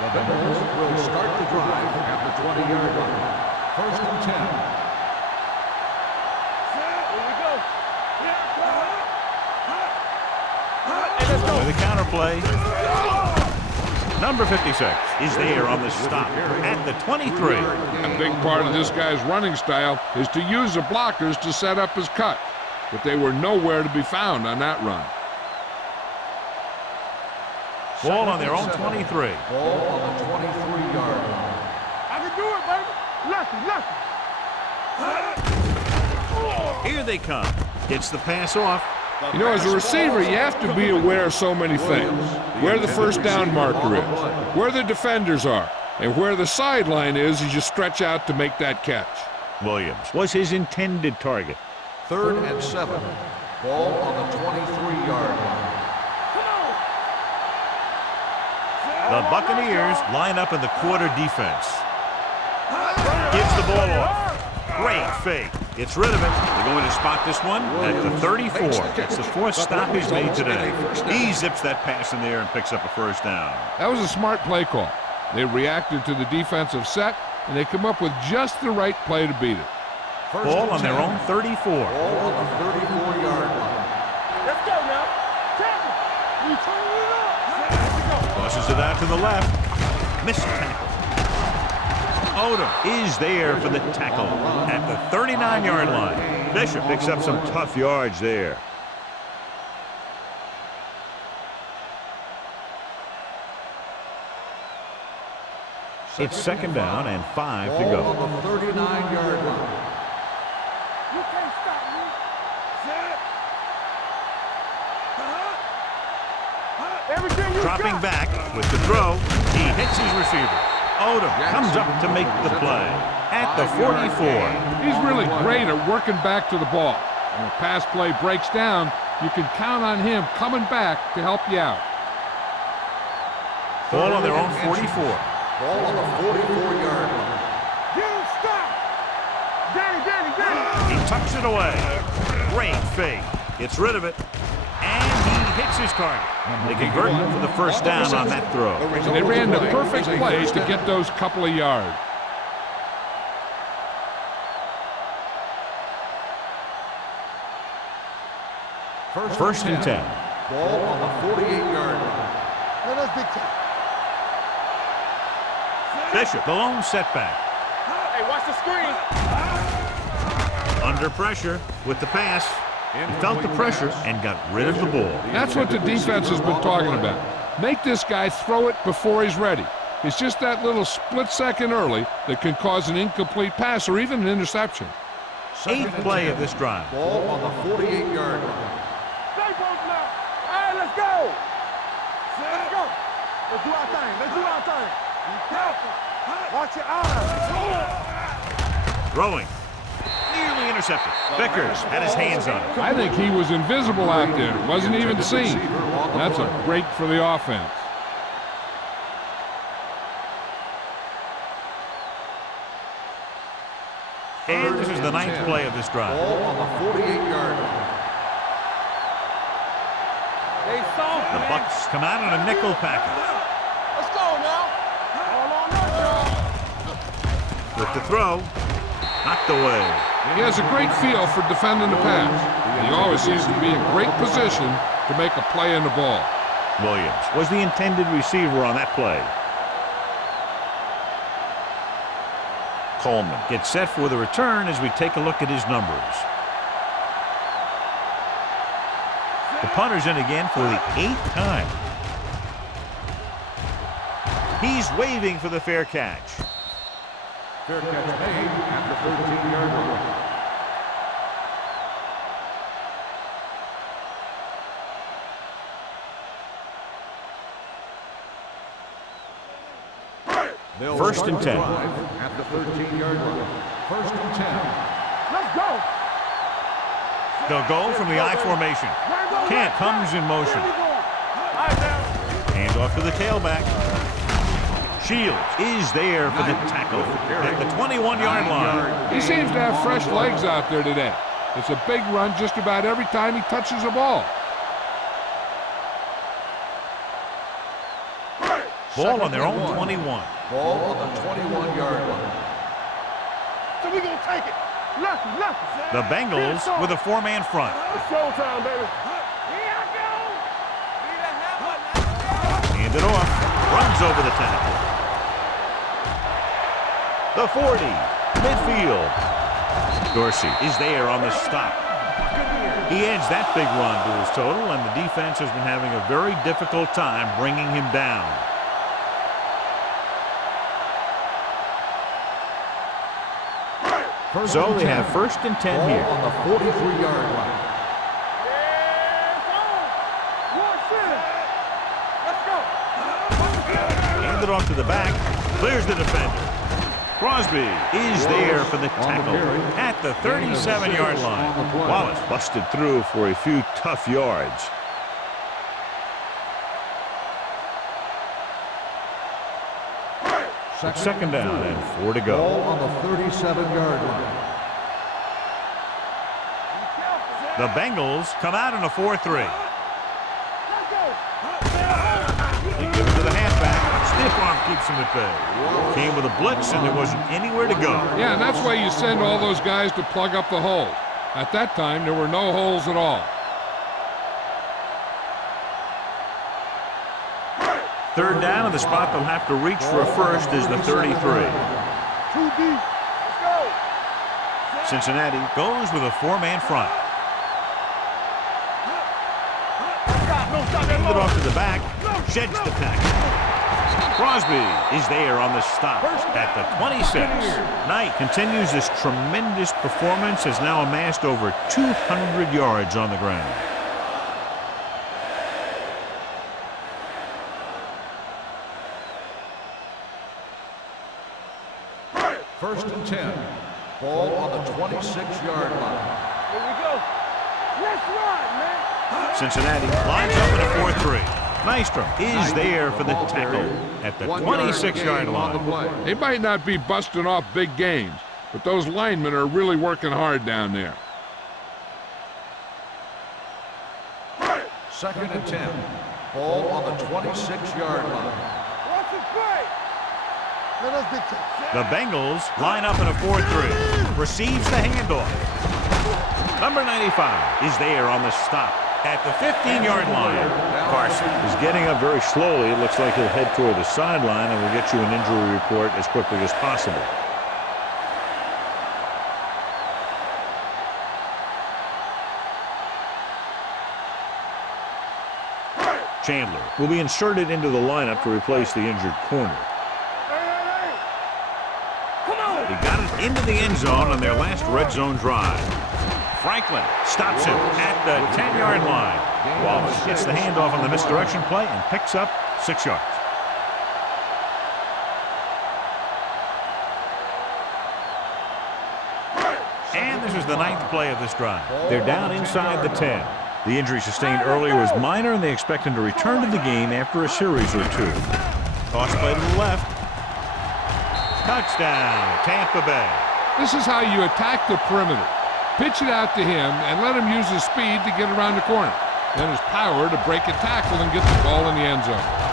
The Bengals will start the drive at the 20-yard line. First and 10. Here we go. With a counterplay. Number 56 is there on the stop at the 23. A big part of this guy's running style is to use the blockers to set up his cut, but they were nowhere to be found on that run. Ball on their own 23. Ball on the 23-yard line. I can do it, baby. Lefty. Here they come. Gets the pass off. You know, as a receiver, you have to be aware of so many things. Where the first down marker is, where the defenders are, and where the sideline is as you stretch out to make that catch. Williams was his intended target. 3rd and 7. Ball on the 23-yard line. The Buccaneers line up in the quarter defense. Gives the ball off. Great fake. Gets rid of it. They're going to spot this one at the 34. It's the 4th stop he's made today. He zips that pass in there and picks up a first down. That was a smart play call. They reacted to the defensive set, and they come up with just the right play to beat it. Ball on their own 34. Ball on the 34-yard line. Let's go now. Tackle. You turn it up. Tosses it out to the left. Missed tackle. Odom is there for the tackle at the 39-yard line. Bishop picks up some tough yards there. It's 2nd down and 5 to go. Ball on the 39-yard line. You can't stop me. Everything you Dropping got. back with the throw. He hits his receiver. Odom comes up to make the play at the 44. He's really great at working back to the ball. When a pass play breaks down, you can count on him coming back to help you out. Ball on their own 44. Ball on the 44-yard line. Get him stopped. Danny. He tucks it away. Great fake. Gets rid of it. And he hits his target. They convert for the first down on that throw. They ran the perfect play to get those couple of yards. First and 10. Ball on the 48-yard line. Let us big time. Bishop, the lone setback. Hey, watch the screen. Under pressure with the pass. He felt the pressure and got rid of the ball. That's what the defense has been talking about. Make this guy throw it before he's ready. It's just that little split second early that can cause an incomplete pass or even an interception. 8th play of this drive. Ball on the 48-yard line. Stay close now. All right, let's go. Let's go. Let's do our thing. Be careful. Watch your eyes. Throwing. Nearly intercepted. Vickers had his hands on it. I think he was invisible out there. Wasn't even seen. That's a break for the offense. And this is the 9th play of this drive. Ball on the 48-yard line. They soft, The man. Bucs come out in a nickel package. Let's go now. All on us, y'all. With the throw. Knocked away. He has a great feel for defending the pass. He always seems to be in great position to make a play in the ball. Williams was the intended receiver on that play. Coleman gets set for the return as we take a look at his numbers. The punter's in again for the 8th time. He's waving for the fair catch. Fair catch made at the 13-yard line. First and 10. At the 13-yard line. First and 10. Let's go. They'll go from the I formation. Kent comes in motion. Hands off to the tailback. Shields is there for the tackle at the 21-yard line. He seems to have fresh legs out there today. It's a big run just about every time he touches the ball. Ball on their own 21. Ball on the 21-yard line. So we gonna take it. Left. The Bengals with a 4-man front. It's showtime, baby. Hand it off. Runs over the tackle. The 40. Midfield. Dorsey is there on the stop. He adds that big run to his total, and the defense has been having a very difficult time bringing him down. So they have 1st and 10 here. On the 43-yard line. Let's go. Hand it off to the back. Clears the defender. Crosby is there for the tackle at the 37-yard line. Wallace busted through for a few tough yards. Second down and 4 to go. Ball on the 37-yard line. The Bengals come out in a 4-3. They give it to the halfback. Stiff arm keeps him at bay. Came with a blitz, and there wasn't anywhere to go. Yeah, and that's why you send all those guys to plug up the hole. At that time, there were no holes at all. Third down, and the spot they'll have to reach for a first is the 33. 2 deep. Let's go. Cincinnati goes with a 4-man front. Hand it off to the back. Sheds the tackle. Crosby is there on the stop at the 26. Knight continues this tremendous performance, has now amassed over 200 yards on the ground. First and 10. Ball on the 26-yard line. Here we go. Let's run, man. Cincinnati lines up in a 4-3. Nystrom is there for the tackle at the 26-yard line. They might not be busting off big games, but those linemen are really working hard down there. Second and 10. Ball on the 26-yard line. Watch it play. Let us big time. The Bengals line up in a 4-3. Receives the handoff. Number 95 is there on the stop at the 15-yard line. Carson is getting up very slowly. It looks like he'll head toward the sideline, and we'll get you an injury report as quickly as possible. Chandler will be inserted into the lineup to replace the injured corner. He got it into the end zone on their last red zone drive. Franklin stops him at the 10-yard line. Wallace gets the handoff on the misdirection play and picks up 6 yards. And this is the 9th play of this drive. They're down inside the 10. The injury sustained earlier was minor, and they expect him to return to the game after a series or 2. Toss play to the left. Touchdown, Tampa Bay. This is how you attack the perimeter. Pitch it out to him and let him use his speed to get around the corner. Then his power to break a tackle and get the ball in the end zone.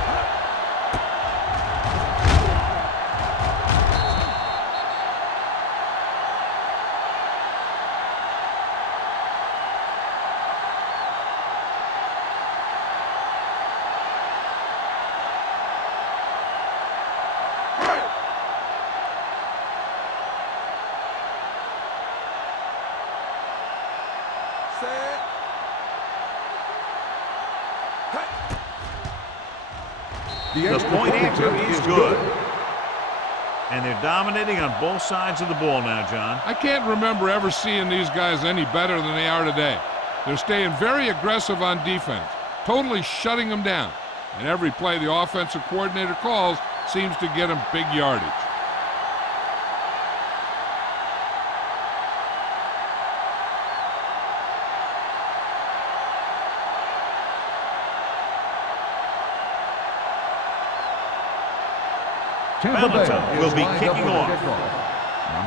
The point after is good. And they're dominating on both sides of the ball now, John. I can't remember ever seeing these guys any better than they are today. They're staying very aggressive on defense, totally shutting them down. And every play the offensive coordinator calls seems to get them big yardage. Tampa Bay will be kicking off.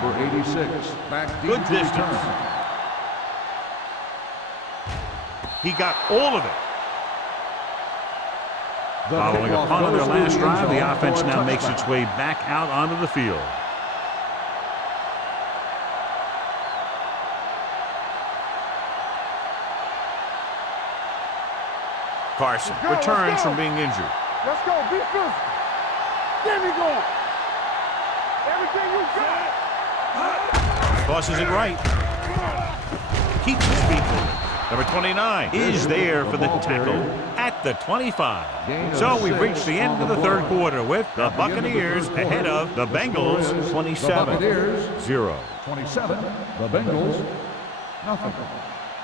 Number 86, back deep Good to distance. return. He got all of it. Following a punt on their last drive, the offense now makes its way back out onto the field. Carson returns from being injured. Let's go. Be physical. Get me going. Everything you got. Tosses it right. Keeps his feet moving. Number 29 is there for the tackle at the 25. So we've reached the end of the third quarter with the Buccaneers ahead of the Bengals 27-0. 27, the Bengals, nothing.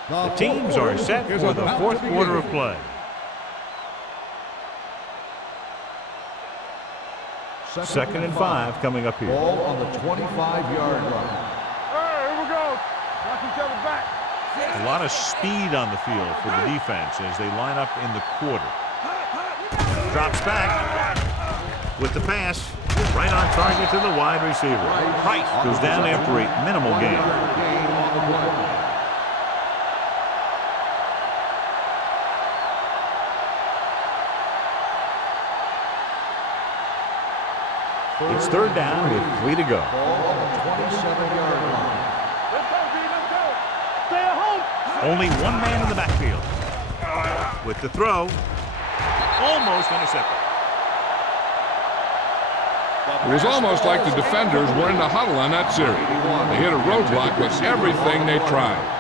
The teams are set for the fourth quarter of play. Second and 5 coming up here. Ball on the 25-yard line. Here we go. Knock each other back. A lot of speed on the field for the defense as they line up in the quarter. Drops back with the pass. Right on target to the wide receiver. Price goes down after a minimal gain. It's third down with 3 to go. Ball on the 27-yard line. Let's go, B. Let's go. Stay at home. Only one man in the backfield. With the throw, almost intercepted. It was almost like the defenders were in the huddle on that series. They hit a roadblock with everything they tried.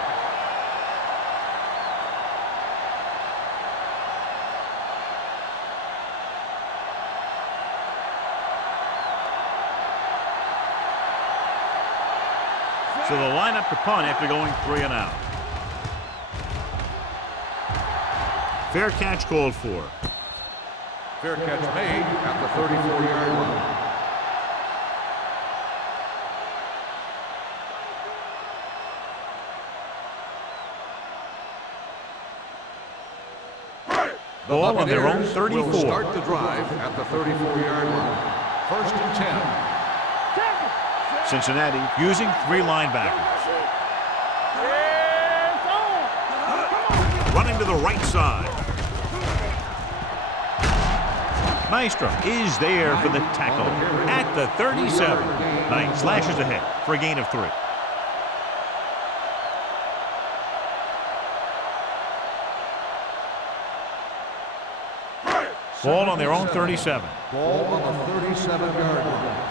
So they'll line up to punt after going 3 and out. Fair catch called for. Fair catch made at the 34-yard line. Ball on their own 34. Will start the drive at the 34-yard line. First and 10. Cincinnati using 3 linebackers. Running to the right side. Maestro is there for the tackle at the 37. Knight slashes ahead for a gain of 3. Ball on their own 37. Ball on the 37-yard line.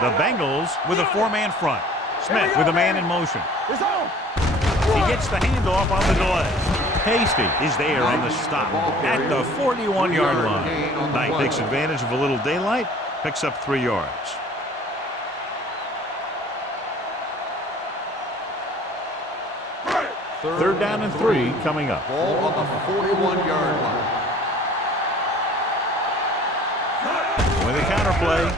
The Bengals with a 4-man front. Smith with a man in motion. It's on. He gets the handoff on the delay. Hasty is there on the stop at the 41-yard line. Knight takes advantage of a little daylight, picks up 3 yards. Third down and 3 coming up. Ball on the 41-yard line. With a counterplay.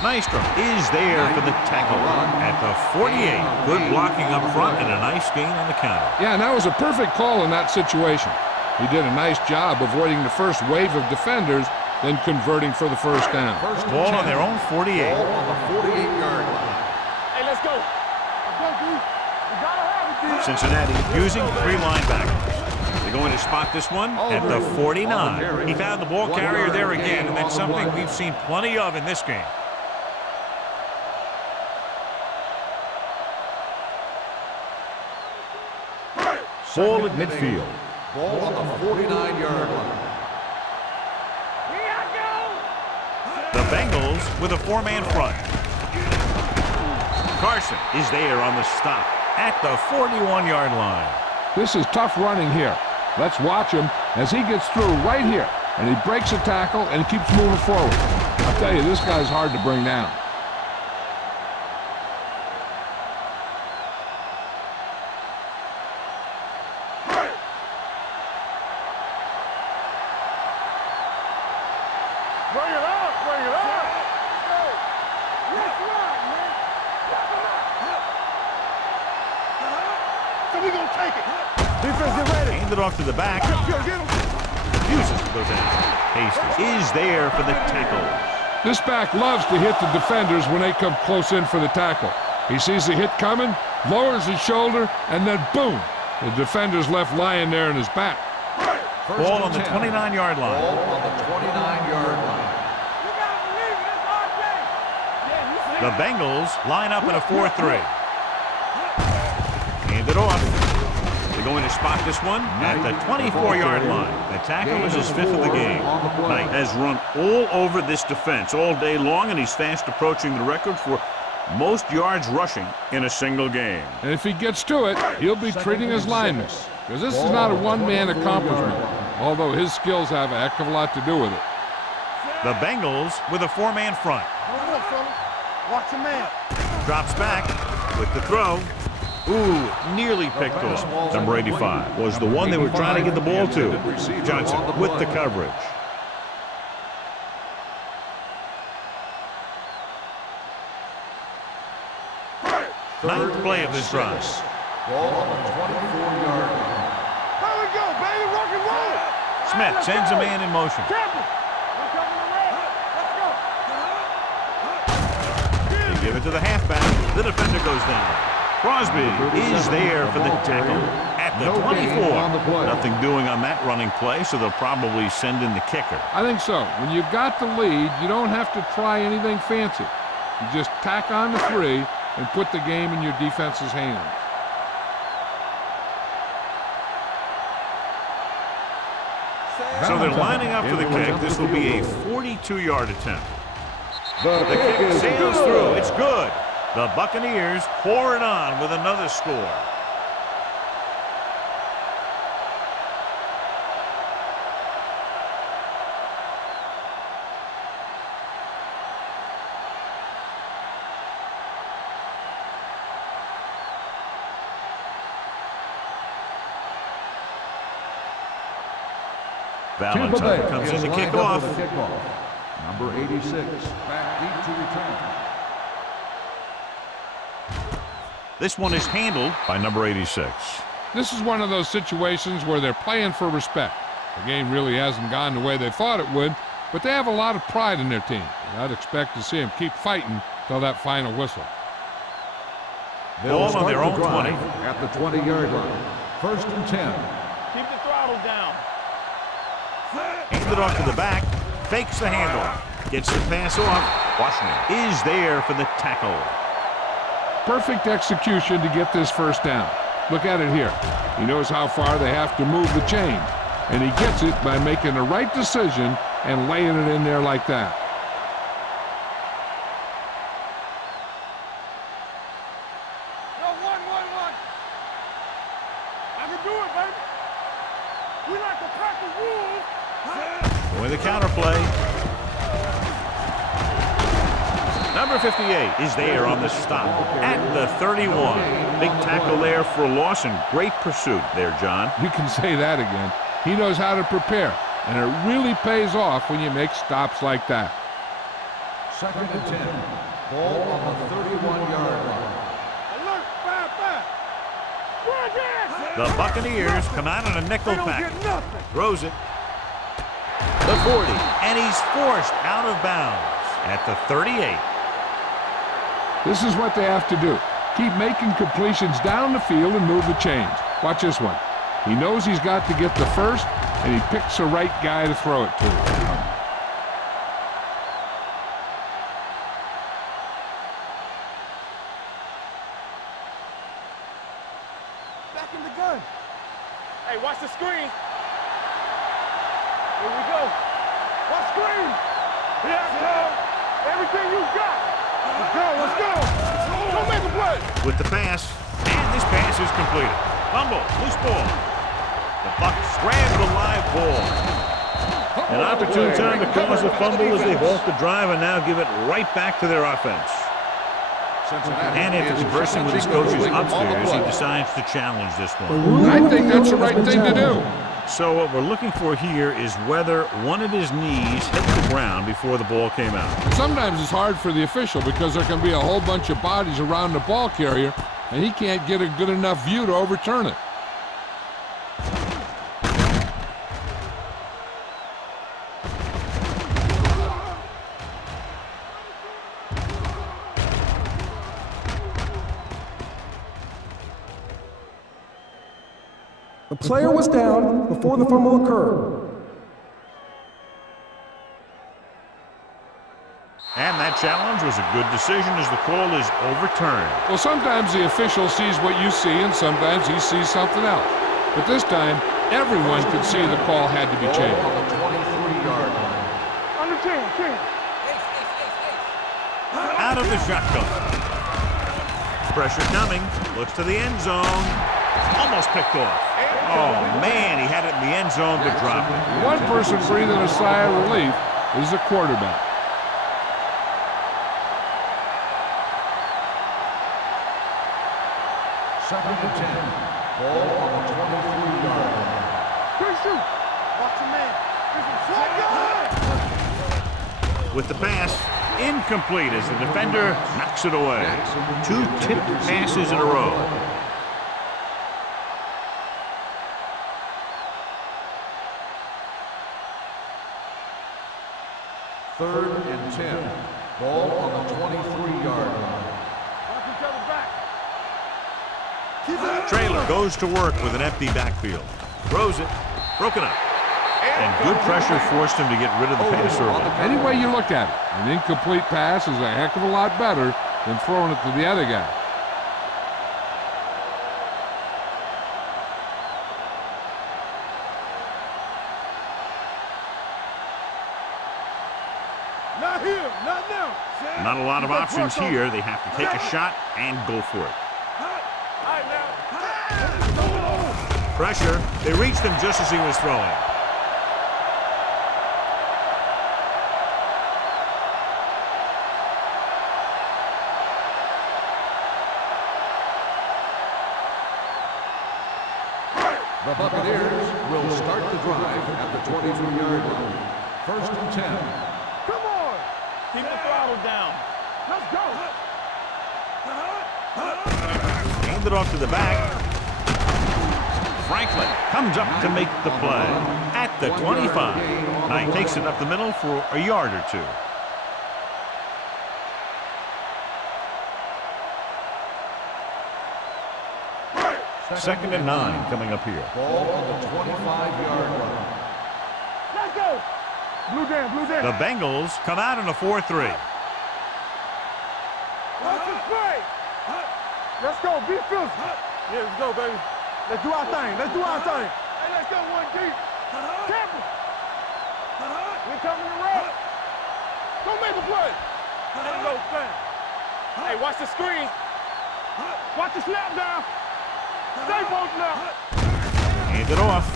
Maestro is there for the tackle at the 48. Good blocking up front and a nice gain on the counter. Yeah, and that was a perfect call in that situation. He did a nice job avoiding the first wave of defenders, then converting for the first down. Ball on their own 48. Ball on the 48-yard line. Hey, let's go. Let's go, D. We gotta have it, D. Cincinnati using 3 linebackers. They're going to spot this one at the 49. He found the ball carrier there again, and that's something we've seen plenty of in this game. Ball at midfield. Ball on the 49-yard line. The Bengals with a 4-man front. Carson is there on the stop at the 41-yard line. This is tough running here. Let's watch him as he gets through right here. And he breaks a tackle and keeps moving forward. I'll tell you, this guy's hard to bring down. Bring it up, bring it up. Let's run, man. So we gonna take it. Defense, get ready. Hand it off to the back. Refuses to go down. Hasty is there for the tackle. This back loves to hit the defenders when they come close in for the tackle. He sees the hit coming, lowers his shoulder, and then boom, The defender's left lying there in his back. Ball on the 29-yard line. Ball on the 29-yard line. You gotta believe it, it's our day. Yeah, you see The Bengals line up in a 4-3. Hand it off. They're going to spot this one at the 24-yard line. The tackle is his 5th of the game. Knight has run all over this defense all day long, and he's fast approaching the record for most yards rushing in a single game. And if he gets to it, he'll be treating his linemen, because this is not a one-man accomplishment, although his skills have a heck of a lot to do with it. The Bengals with a 4-man front. Hold up, fella. Watch your man. Drops back with the throw. Ooh, nearly picked off. Number 85 was the one they were trying to get the ball to. Johnson with the coverage. Ninth play of this drive. Ball on the 24-yard line. There we go, baby. Rock and roll. Smith sends a man in motion. Campbell. We're coming around. Let's go. They give it to the halfback. The defender goes down. Crosby is there for the tackle at the 24. Nothing doing on that running play, so they'll probably send in the kicker. I think so. When you've got the lead, you don't have to try anything fancy. You just tack on the 3 and put the game in your defense's hands. So they're lining up for the kick. This will be a 42-yard attempt. The kick sails through. It's good. The Buccaneers pour it on with another score. Valentine comes in to kick off. Number 86, back deep to return. This one is handled by number 86. This is one of those situations where they're playing for respect. The game really hasn't gone the way they thought it would, but they have a lot of pride in their team. And I'd expect to see them keep fighting till that final whistle. Ball on their own 20. At the 20-yard line. 1st and 10. Keep the throttle down. Hands it off to the back. Fakes the handoff. Gets the pass off. Washington is there for the tackle. Perfect execution to get this first down. Look at it here. He knows how far they have to move the chain, and he gets it by making the right decision and laying it in there like that. Yo, one. I can do it, baby. We like to pack the wolves. With the counter play. Number 58 is there on the stop at the 31. Big tackle there for loss and great pursuit there, John. You can say that again. He knows how to prepare, and it really pays off when you make stops like that. 2nd and 10. Ball on the 31-yard line. Alert, 5-5. Run there. The Buccaneers come out in a nickel They don't pack. get nothing. Throws it. The 40, and he's forced out of bounds at the 38. This is what they have to do. Keep making completions down the field and move the chains. Watch this one. He knows he's got to get the first, and he picks the right guy to throw it to. Back in the gun. Hey, watch the screen. Here we go. Watch screen. Yeah, go. Everything you got. Let's go. Don't make a play. With the pass, and this pass is completed. Fumble, loose ball. The Bucs grab the live ball. An opportune time to cause a fumble as they halt the drive and now give it right back to their offense. And after conversing with his coaches upstairs, he decides to challenge this one. I think that's the right thing to do. So what we're looking for here is whether one of his knees hit the ground before the ball came out. Sometimes it's hard for the official because there can be a whole bunch of bodies around the ball carrier, and he can't get a good enough view to overturn it. player was down before the fumble occurred. And that challenge was a good decision as the call is overturned. Well, sometimes the official sees what you see, and sometimes he sees something else. But this time, everyone could see the call had to be changed. On the 23-yard line. Under 10. Out of the shotgun. Pressure coming. Looks to the end zone. Almost picked off. Oh, man, he had it in the end zone but dropped it. One person breathing a sigh of relief is the quarterback. Second and 10. Ball on the 23-yard line. Quick shoot. Watch your man. With the pass, incomplete as the defender knocks it away. 2 tipped passes in a row. Third and 10. Ball on the 23-yard line. Watch each other back. Trailer goes to work with an empty backfield. Throws it. Broken up. And good pressure forced him to get rid of the pass early. Any way you look at it, an incomplete pass is a heck of a lot better than throwing it to the other guy. Not here. Not now. Not a lot of options here. They have to take a shot and go for it. All right, now. Pressure. They reached him just as he was throwing. The Buccaneers will start the drive at the 23-yard line. First and 10. Come on. Keep the throttle down. Let's go. Hand it off to the back. Franklin comes up to make the play at the 25. Now he takes it up the middle for a yard or two. Second and 9 coming up here. Ball on the 25-yard line. Let's go. Blue down. The Bengals come out in a 4-3. Watch this play. Let's go. Be fierce. Yeah, let's go, baby. Let's do our thing. Hey, let's go one deep. Tampa. We coming to rock. Go make a play. Ain't no thing. Hey, watch the screen. Watch the snap down. Stay posted up. Hand it off.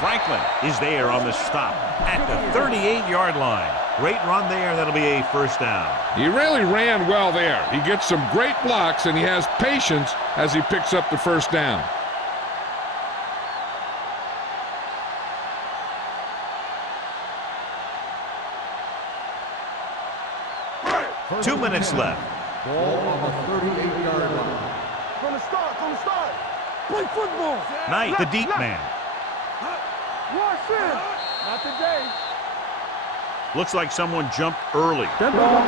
Franklin is there on the stop at the 38-yard line. Great run there. That'll be a first down. He really ran well there. He gets some great blocks, and he has patience as he picks up the first down. First 2 and minutes 10. left. Ball on the 38-yard line. From the start. Play football. Knight, the deep man. Rush in. Not today. Looks like someone jumped early. Dead ball.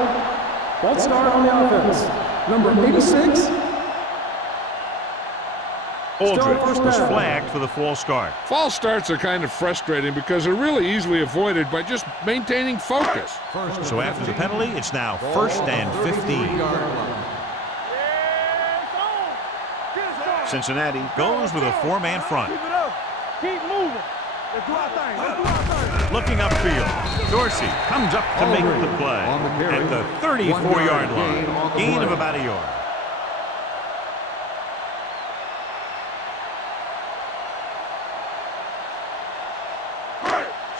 False start on the offense. Number 86. Aldridge was flagged for the false start. False starts are kind of frustrating because they're really easily avoided by just maintaining focus. First So after the penalty, it's now first and 15. Cincinnati goes with a 4-man front. Keep it up. Keep moving. Let's do our thing. Looking upfield, Dorsey comes up to make the play at the 34-yard line. Gain of about a yard.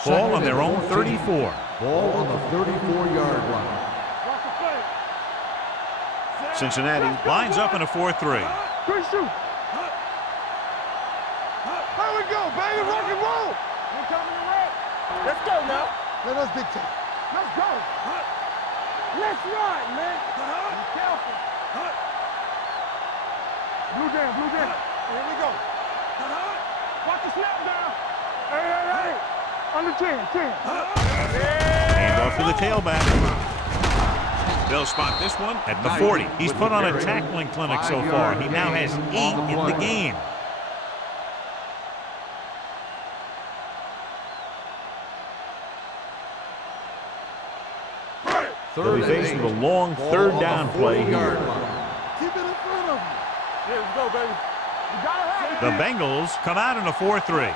Ball on their own 34. Ball on the 34-yard line. Watch the play. Cincinnati lines up in a 4-3. Quick shoot. Here we go, baby. Rock and roll. We're coming to rock. Let's go now. Let us dictate. Let's go. Let's ride, man. Be careful. Blue down. Here we go. Watch the snap down. Hey. Under 10. Hand off to the tailback. They'll spot this one at the 40. He's put on a tackling clinic so far. He now has 8 in the game. They'll be faced with a long third down play here. Keep it in front of you. Yeah, let's go, baby. You gotta have it. The Bengals come out in a 4-3.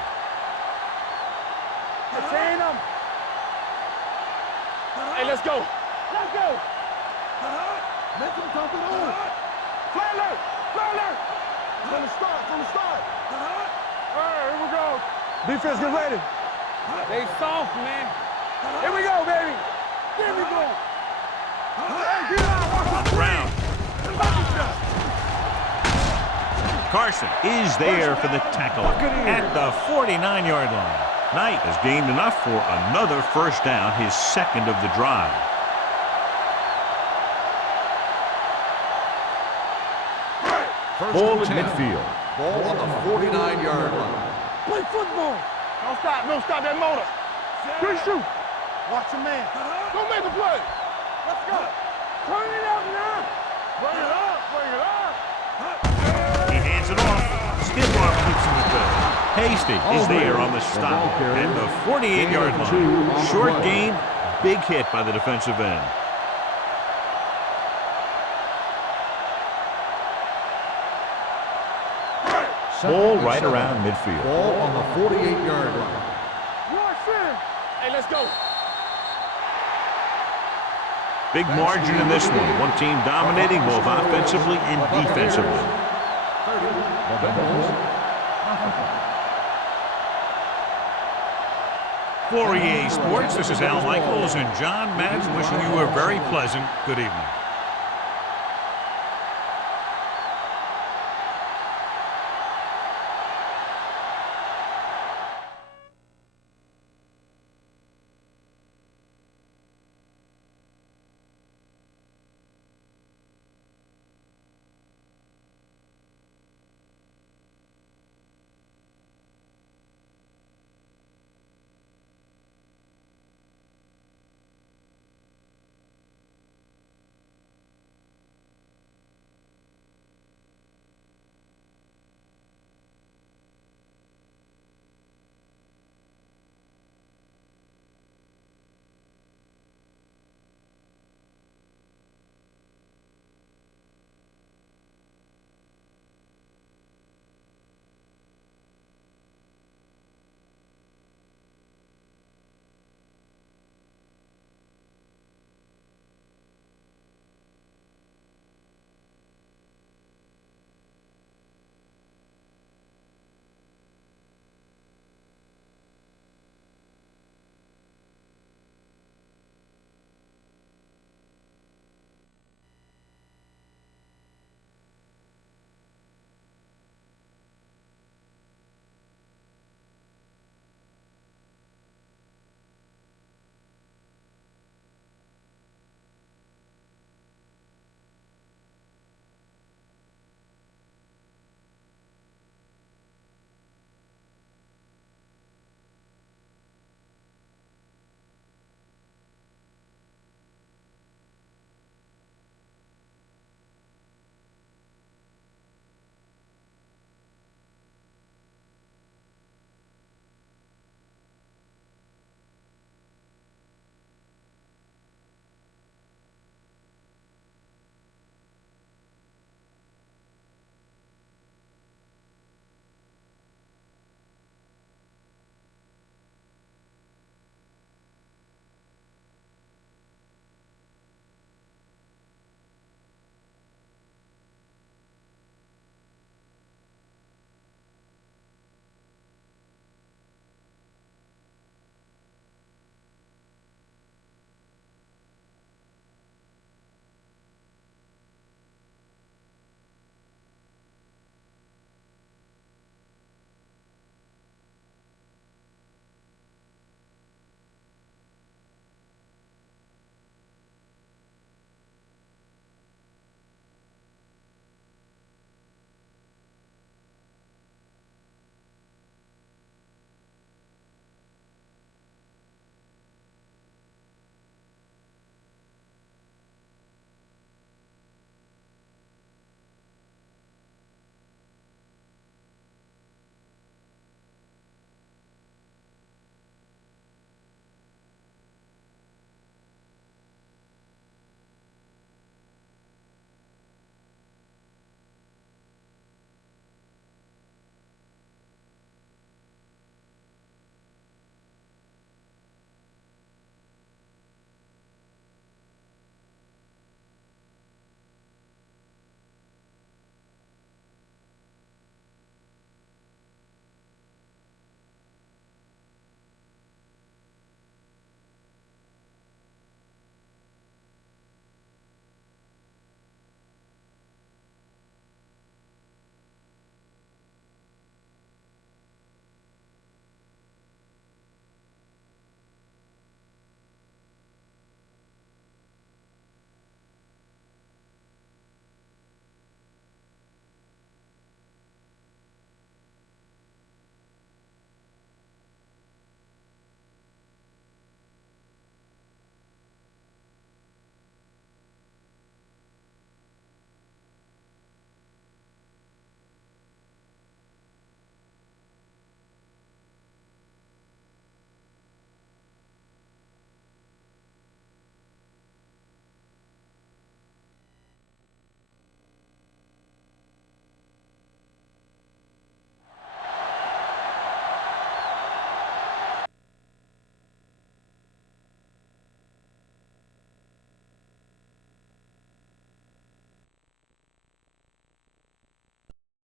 Chain them. Hey, let's go. Let's go. Make them come to the hoop. Play alert. Play alert. From the start. From the start. All right, here we go. Defense, get ready. They soft, man. Here we go, baby. Here we go. Hey, get out. On the ground. Carson is there for the tackle at the 49-yard line. Knight has gained enough for another first down, his second of the drive. Ball at midfield. Ball on the 49-yard line. Play football. Don't stop. Don't stop that motor. Good shoot. Watch your man. Don't make a play. Let's go. Turn it up now. Bring it up. Bring it up. He hands it off. Stiff arm keeps him at bay. Hasty is there on the stop at the 48-yard line. Short gain, big hit by the defensive end. Ball right around midfield. Ball on the 48-yard line. Hey, let's go. Big margin in this one. One team dominating both offensively and defensively. For EA Sports, this is Al Michaels and John Madden wishing you a very pleasant good evening.